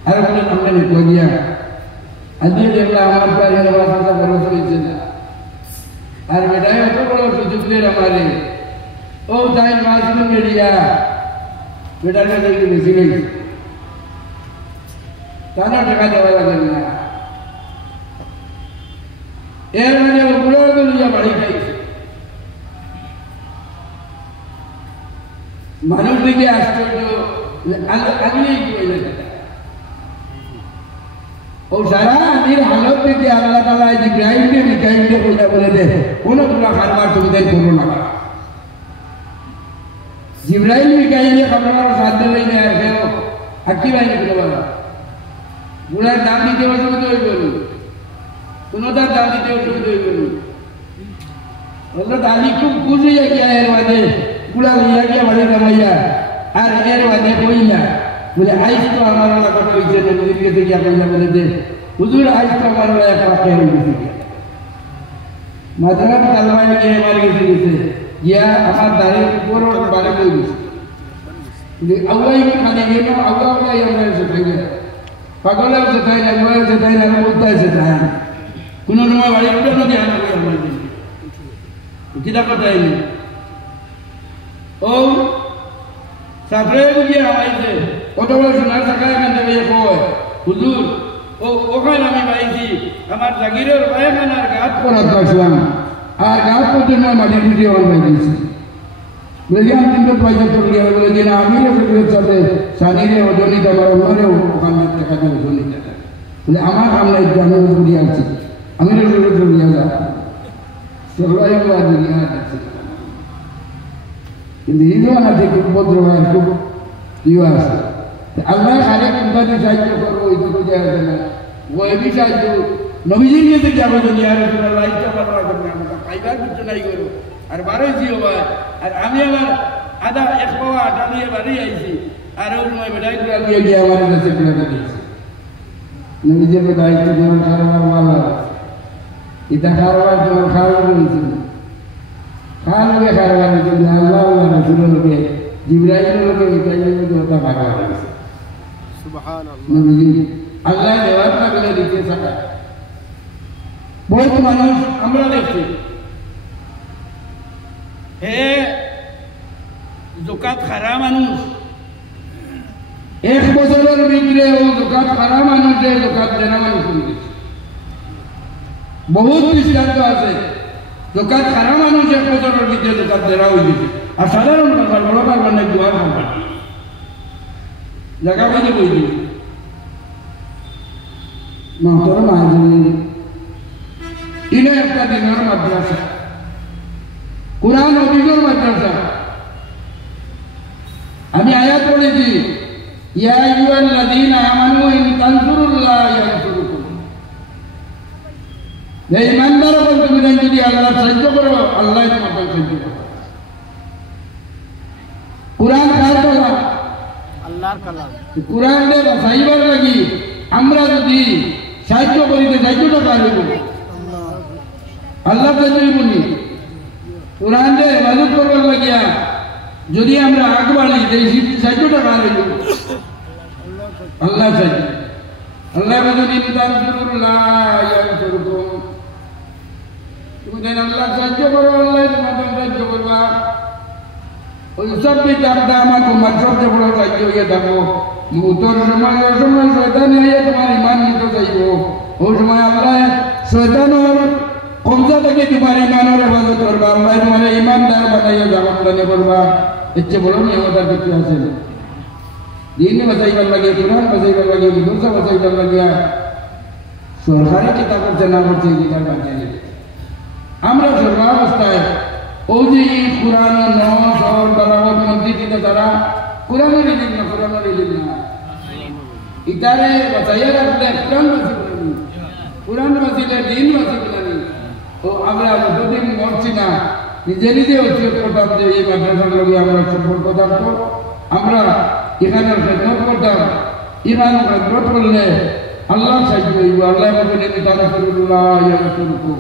আর বলে আমরা নিতে গিয়া আজকে দেখলাম আমার প্রায় ভাষাটা বড় হয়েছে না আর বেটায় অত বড় সুযোগ দিলেন আমারে ও তাই মাছ গেড়িয়া বেটার কাছে বেশি গেছে তারা টাকা দেওয়া লাগে না এর মানে ওগুলো লইয়া বাড়ি খাইছে মানুষ দিকে আশ্চর্য আগলেই কি হইলে ও সারা আমির হালত থেকে আল্লাহ তাআলা জিব্রাইলকে মিকাইলকে বলে দে কোন তোমরা খাবার তুমি দেন করো না জিব্রাইল মিকাইলকে খাবার সাথে লইনে আসে আকি বাইনে বলে বলা গুড়ার দাম দিতে অসুবিধা হইব কোনটার দাম দিতে অসুবিধা হইব হজরত আলী খুব খুশি গিয়া এর বাদে গুড়া লইয়া গিয়া বাড়ি নামাইয়া আর এর বাদে কইলা বলে আইস তো আমার কথা হয়েছে নদীর কাছে গিয়া কইলা বলে দে হুজুর আইস তো আমার একটা হয়ে গেছে মাদ্রাস তালবাই গিয়ে মারি গেছে গিয়া আমার দাঁড়ের উপর বাড়ি হয়ে গেছে আউয়াই খালি গেল আউয়াই আমরা সেটাই পাগলের সেটাই না গোয়ের সেটাই না বলতে সেটাই কোনো সময় বাড়ি উঠে দিয়ে আনা করে আমার কিতা কথাই নেই ও সাফরে গিয়ে আমাইছে কত বড় সোনার টাকা এখান থেকে কয় হুজুর ও ওখানে আমি পাইছি আমার জাগিরের পায়খানার গাছ করা থাকলাম আর গাছ করতে নয় মাটির পিঠে আমার পাইছি বলে আমি কিন্তু পয়সা করে গিয়ে বলে যে না আমি সাথে সানিরে ওজনিত আমার অন্যরেও ওখানে টাকা দিয়ে ওজনিত বলে আমার আমরা একটু আমি ঘুরি আসছি আমি ঘুরিয়া যা সবাই কিন্তু হিন্দু আছে খুব উপদ্রব হয় খুব ইয়ে আছে আল্লাহ খালে কোনটা সাহায্য করবো ওই তো বোঝা যাবে না ওই বি সাহায্য নবীজির নিয়ে যাবো যদি আর লাইটটা পাতলা করবে আমরা পাইবার কিছু নাই করবো আর বারোই জি হওয়া আর আমি আমার আধা এক পাওয়া আটা নিয়ে বাড়ি আইছি আর ওর নয় বেটাই গুলা দিয়ে গিয়ে আমার কাছে গুলাটা দিয়েছে নবীজির দায়িত্ব তোমার কারবার ভালো এটা কারবার তোমার খাওয়া বলেছিল খাওয়া কারবার হয়েছিল আল্লাহ রসুলের লোকে জিব্রাইলের লোকে মিকাইলের লোকে ওটা কারবার হয়েছে নবীজি আল্লাহ দেওয়ার থাকলে দিতে থাকা বহুত মানুষ আমরা দেখছি হে জকাত খারা মানুষ এক বছরের ভিতরে ও জকাত খারা মানুষে জকাত দেনা মানুষ বহুত দৃষ্টান্ত আছে জকাত খারা মানুষ এক বছরের ভিতরে জকাত দেনা হয়ে দিচ্ছে আর সাধারণ কারবার বড় কারবার নেই দুয়ার কারবার জায়গা পাইলে বই দিবে মাহতর মাহাজনী ইনে একটা দিনের মাদ্রাসা কুরআন হাদিসের মাদ্রাসা আমি আয়াত পড়েছি ইয়া আইয়ুহাল্লাযীনা আমানু ইন তানসুরুল্লাহ ইয়ানসুরকুম হে ঈমানদারগণ তুমি যদি আল্লাহর সাহায্য করো আল্লাহ তোমাকে সাহায্য করবে কুরআন কার কালাম আল্লাহর কালাম কুরআন এর সাইবার লাগি আমরা যদি সাহায্য করিতে সাহায্যটা কার হইব আল্লাহ সাহায্য বলি কুরআন এর ইবাদত করবার লাগিয়া যদি আমরা আগ বাড়ি এই সাহায্যটা কার হইব আল্লাহ সাহায্য আল্লাহ যদি তানসুরুল্লাহ ইয়ানসুরকুম তুমি দেন আল্লাহ সাহায্য করো আল্লাহ তোমাকে সাহায্য করবা ওই সব বি দামটা আমার তোমার সবচেয়ে বড় দায়িত্ব হয়ে থাকো উত্তর সময় ওই সময় শয়তান হয়ে তোমার ইমান নিতে চাইব ওই সময় আল্লাহ শয়তানের কবজা থেকে তোমার ইমানের হেফাজত করবা আল্লাহ তোমার ইমানদার বানাইয়া জামানদানি করবা ইচ্ছে বড় নিয়মতার কিছু আছে দিন বাঁচাইবার লাগে কোরআন বাঁচাইবার লাগে মুদ্রা বাঁচাইবার লাগিয়া সরকারি কিতাব করছে না করছে এই কিতাব বাঁচাই আমরা সর্বাবস্থায় ও যে কোরআন নর বরাবর মন্ত্রী কিনা তারা কোরআনের ইলিম না কোরআনের ইলিম না ইতারে বাঁচাইয়া রাখলে কোরআন বাঁচিব না কোরআন বাঁচিলে দিন বাঁচিব না ও আমরা যতদিন মরছি না নিজে নিজে উচিত করতাম যে এই মাদ্রাসার লগে আমরা সম্পর্ক থাকতো আমরা এখানের খেদমত করতাম ইমান খেদমত করলে আল্লাহ সাহায্য হইব আল্লাহ বলেন তারাফুল্লাহ ইয়ারসুলকু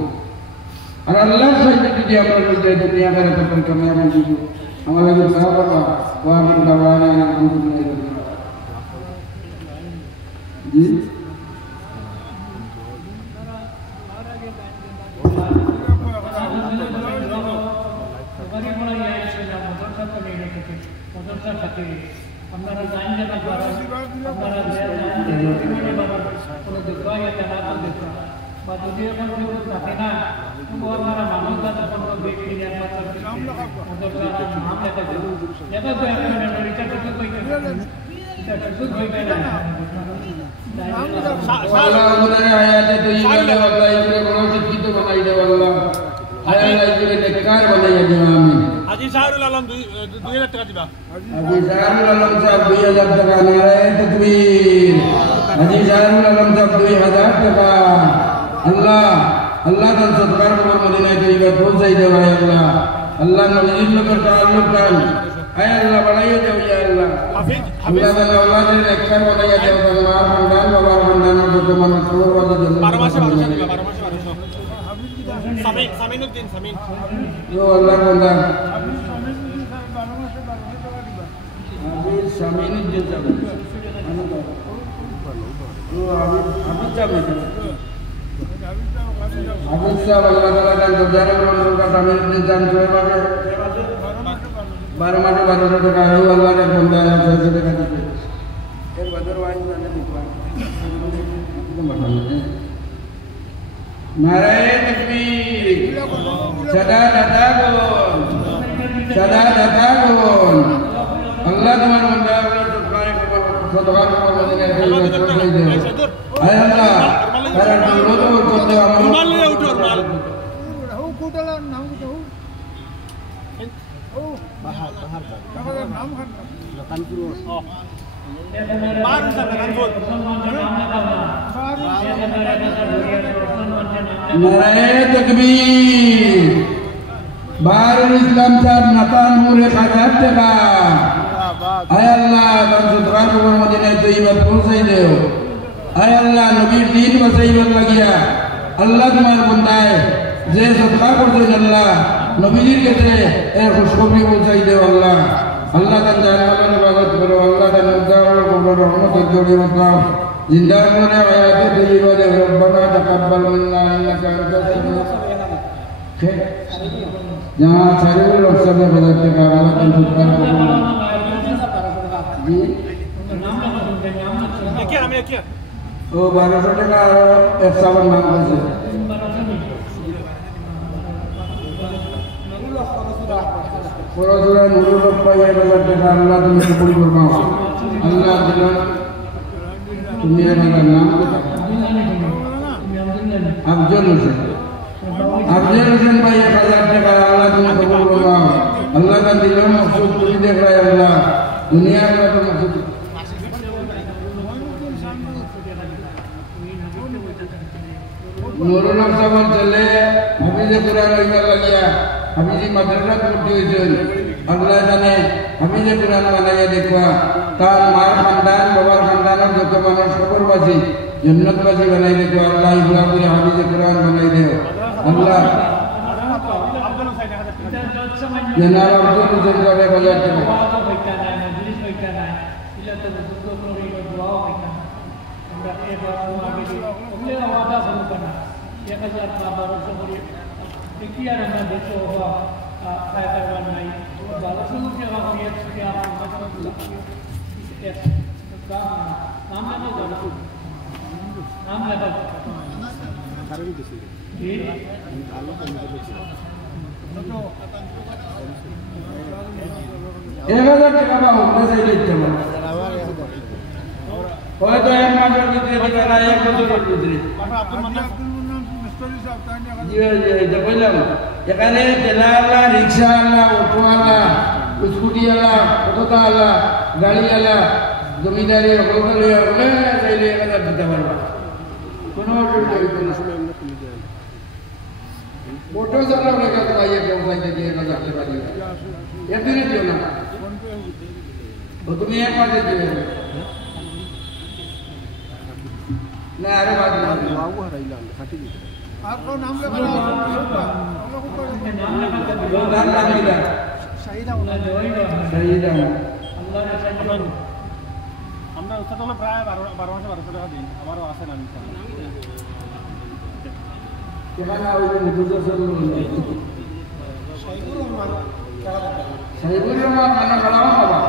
আর আল্লাহ সাহায্য যদি আমরা করতে দুনিয়া করে তখন কামিয়াবি দিব আমাদের সাহাবা ওয়া মিন দাওয়ানা আলহামদুলিল্লাহ জি আপনারা জানেন না আপনারা কোনো দুঃখায় না দেখুন বা যদি এখন কেউ থাকে না তো আপনারা মানুষরা তখন ব্যক্তি একমাত্র নাম লেখা দেবো লেখা তো এখন এটা কিছু কইতে এটা কিছু কইতে না আল্লাহ আমাদের আয়াতে তো ইমানে আল্লাহ ইবনে বড় শিক্ষিত বানাই দেব আল্লাহ আল্লাহ ইবনে নেককার বানাই দেব আমিন হাজী শাহরুল আলম 2000 টাকা দিবা হাজী শাহরুল আলম সাহেব 2000 টাকা নারায়ে তাকবীর হাজী শাহরুল আলম সাহেব 2000 টাকা আল্লাহ আল্লাহ তার সদকার কবর মদিনায় তৈবা পৌঁছাই দেব আয় আল্লাহ আল্লাহ নবীর লোকের তাআল্লুক কান আয় আল্লাহ বাড়াইয়া দেব ইয়া আল্লাহ আল্লাহ তাআলা আওলাদের নেককার বানাইয়া দেব মার খানদান বাবার খানদান যত মানুষ কবর বাজে দেব 12 মাসে 12 দিবা 12 মাসে 1200 সামিনুদ্দিন সামিন ও আল্লাহ বান্দা আবির সামিনুদ্দিন যাবে ও আবির যাবে আবির সাহেব আল্লাহ তাআলা কান দরজারে বন্ধ কা সামিনুদ্দিন জান জয় পাবে 12 মাসে 1200 টাকা ও আল্লাহ রে বান্দা 600 টাকা দিবে এর বদর ওয়াইন জানে দিবা নারায়ে তাকবীর শাহাদাত আগুন আল্লাহ তোমার বান্দা আল্লাহ সদকা কবর মদিনায় পৌঁছাই দেব আয় আল্লাহ কারণ রোদ করতে আমরা রুমাল নিয়ে উঠো রুমাল ও কোটালার নাম তো ও বাহার বাহার নাম খান কানপুর ও বারু সাহেব কানপুর নারায়ে তাকবীর বারুল ইসলাম সাহেব নাতান মুরে 1000 টাকা আয় আল্লাহ তার সদকা কবর মদিনায় তৈবা পৌঁছাই দেও আয় আল্লাহ নবীর দিন বাঁচাইবার লাগিয়া আল্লাহ তোমার বান্দায় যে সদকা করছেন আল্লাহ নবীর কাছে এর খুশখবরি পৌঁছাই দেও আল্লাহ আল্লাহ তার জানালের ইবাদত করো আল্লাহ তার মুদ্দাওয়ার কবর রহমতের জড়িয়ে বাঁচাও জিন্দা করে আয়াতে তৈবা দেও রব্বানা তাকাব্বাল মিন্না ইন্নাকা আনতাস সামিউল जहाँ सारे लोग सब बदलते का अल्लाह का शुक्र जी क्या हमें क्या वो 1200 टका 51 नाम से পড়াশোনা নুরুল পাইয়া বাজার টাকা আল্লাহ তুমি কবুল করবাও আল্লাহ দিলা তুমি আমার নাম আফজল হোসেন अफजल हुसैन भाई 1000 টাকা আল্লাহ তুমি কবুল করো আল্লাহ का दिल मकसूद पूरी देख रहा है अल्लाह दुनिया का तो मकसूद नूरुल साहब चले हाफिज कुरान হইবার লাগিয়া হাফিজি মাদ্রাসা ভর্তি হইছেন আল্লাহ জানে হাফিজ কুরান বানাইয়া দেখবা তার মার খানদান বাবার খানদানের যত মানুষ কবরবাসী জান্নাতবাসী বানাই দেখবা আল্লাহ ইবরা করে হাফিজ কুরান বানাই দেও अल्लाह जनाब अब्दुल हुसैन का बाजार के मजलिस बैठा है इला तो बुजुर्गों को रे दुआ बैठा हमरा एक बार आगे हमने वादा शुरू करना 1000 1200 बोली देखिए ना देखो हुआ হয়তো এক মাসের ভিতরে দিবে না, এক বছরের ভিতরে। বললাম এখানে ঠেলাওয়ালা, রিক্সাওয়ালা, অটোওয়ালা, স্কুটিওয়ালা, টোটোওয়ালা, গাড়িওয়ালা, জমিদারি চাইলে 1000 দিতে পারবা, কোনো অসুবিধা হইতো না। অটো চালাও টাকা চাইয়ে কেউ চাইতে দিয়ে 1000 টাকা দিবে, একদিনে দিও না, তুমি এক মাসে দিবে না। আরে বাদ আমরা উৎসাহ হলো প্রায় 12 মাসে 1200 টাকা দিন, আমারও আছে না সাইবুর রহমান মানে খালাম বাবা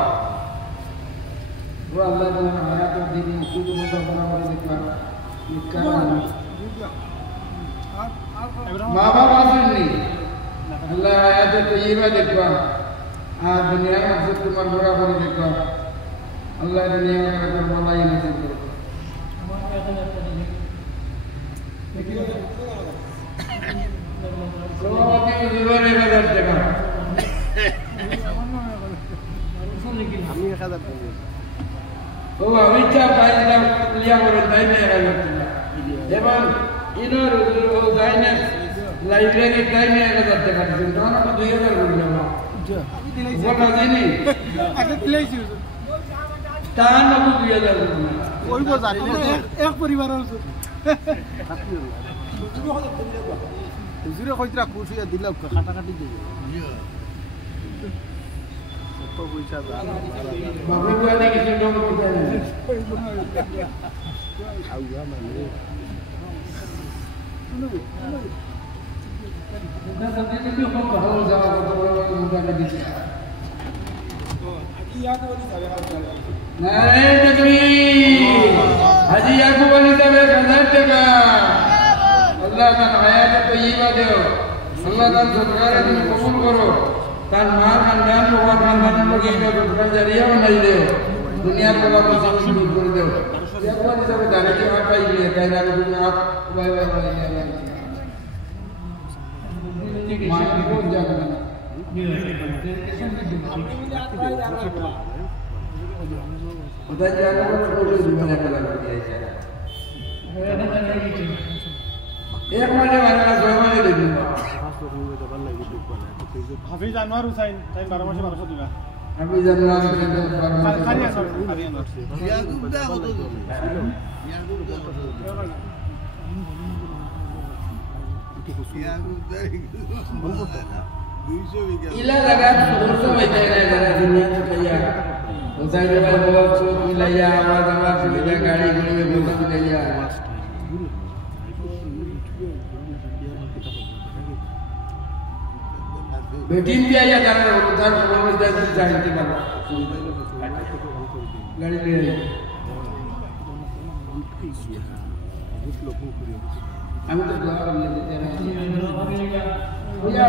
वो अल्लाह ने हमारा तो दिन खुद मतलब बना वाले देखा निकाल माँ बाप आसन नहीं अल्लाह आयत तो ये बात देखा आज दुनिया में सब तुम्हार बड़ा बड़ी देखा अल्लाह दुनिया में अगर मौला ही नसीब करो सोवाती उज़ूर 1000 টাকা আমি 1000 টাকা ও আমিটা পাইলা লিয়া করে তাই না এবং ইনোর ও গায়না লাইব্রেরি তাই না 1000 টাকা দিন তখন আমি 2000 করে দিলাম আমি দিলাইছি বলা জানি আচ্ছা দিলাইছি তান আমি 2000 করে ওই বো জানি না এক পরিবার আছে হুজুরে কইতরা খুশি দিলাম কাটা কাটি দিই পয়সা দাও বাবু বলে কিছু লোক কোথায় আউয়া মানে না সবই কি খুব ভালো যাওয়া কত বড় মুদাকে দিছে তো আজি ইয়াকু বলি যাবে না রে তাকবীর আজি ইয়াকু বলি যাবে 1000 টাকা আল্লাহ তাআলা হায়াত তয়্যিবা দেও আল্লাহ তাআলা সরকারে তুমি কবুল করো তার মা খানদান বাবা খানদানের লোকে এটা সরকার জারিয়া বানাই দেও দুনিয়ার বাবা কথা শুরু করে দেও একবার হিসাবে জানে কি আর পাই গিয়ে তাই না তুমি আপ বাই বাই বাই মায়ের কোন জায়গা না ওটা জায়গা করে দুনিয়া কলা করে দিয়েছে এক মাসে বানানা 6 মাসে দেব হাফিজ আনোয়ার হুসাইন তাই 12 মাসে 1200 দিবা হাফিজ আনোয়ার হুসাইন 12 মাসে খালি আছে খালি আনোয়ার ইয়াকুব দা কত ইয়াকুব দা 200 বিঘা ইলা জায়গা 200 হইতে না যারা দুনিয়া থেকে হুসাইন ভাই বহুত চোট মিলাইয়া আওয়াজ মিলাইয়া গাড়ি গুলি বহুত মিলাইয়া बेटीन भी आया कर रहे हो उधर बोल दे जानती कर गाड़ी ले आई हम तो दुआ कर लेते हैं भैया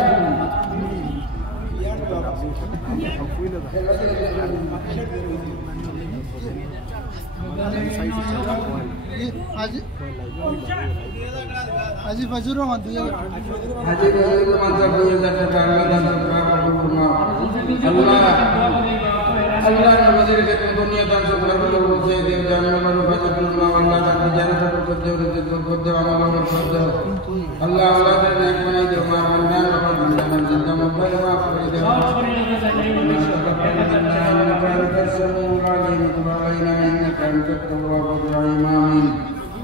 हाजी फजूर रहमान दिया हाजी फजूर रहमान साहब 2000 টাকা अल्लाह अल्लाह ने वजीर के दुनिया दान से घर में लोगों से देव जाने वालों को अल्लाह अल्लाह का जाने पर को देव को देव अमल और सब देव अल्लाह अल्लाह ने नेक बनाई दे हमारा रमजान और रमजान जिंदा मकबूल माफ कर दे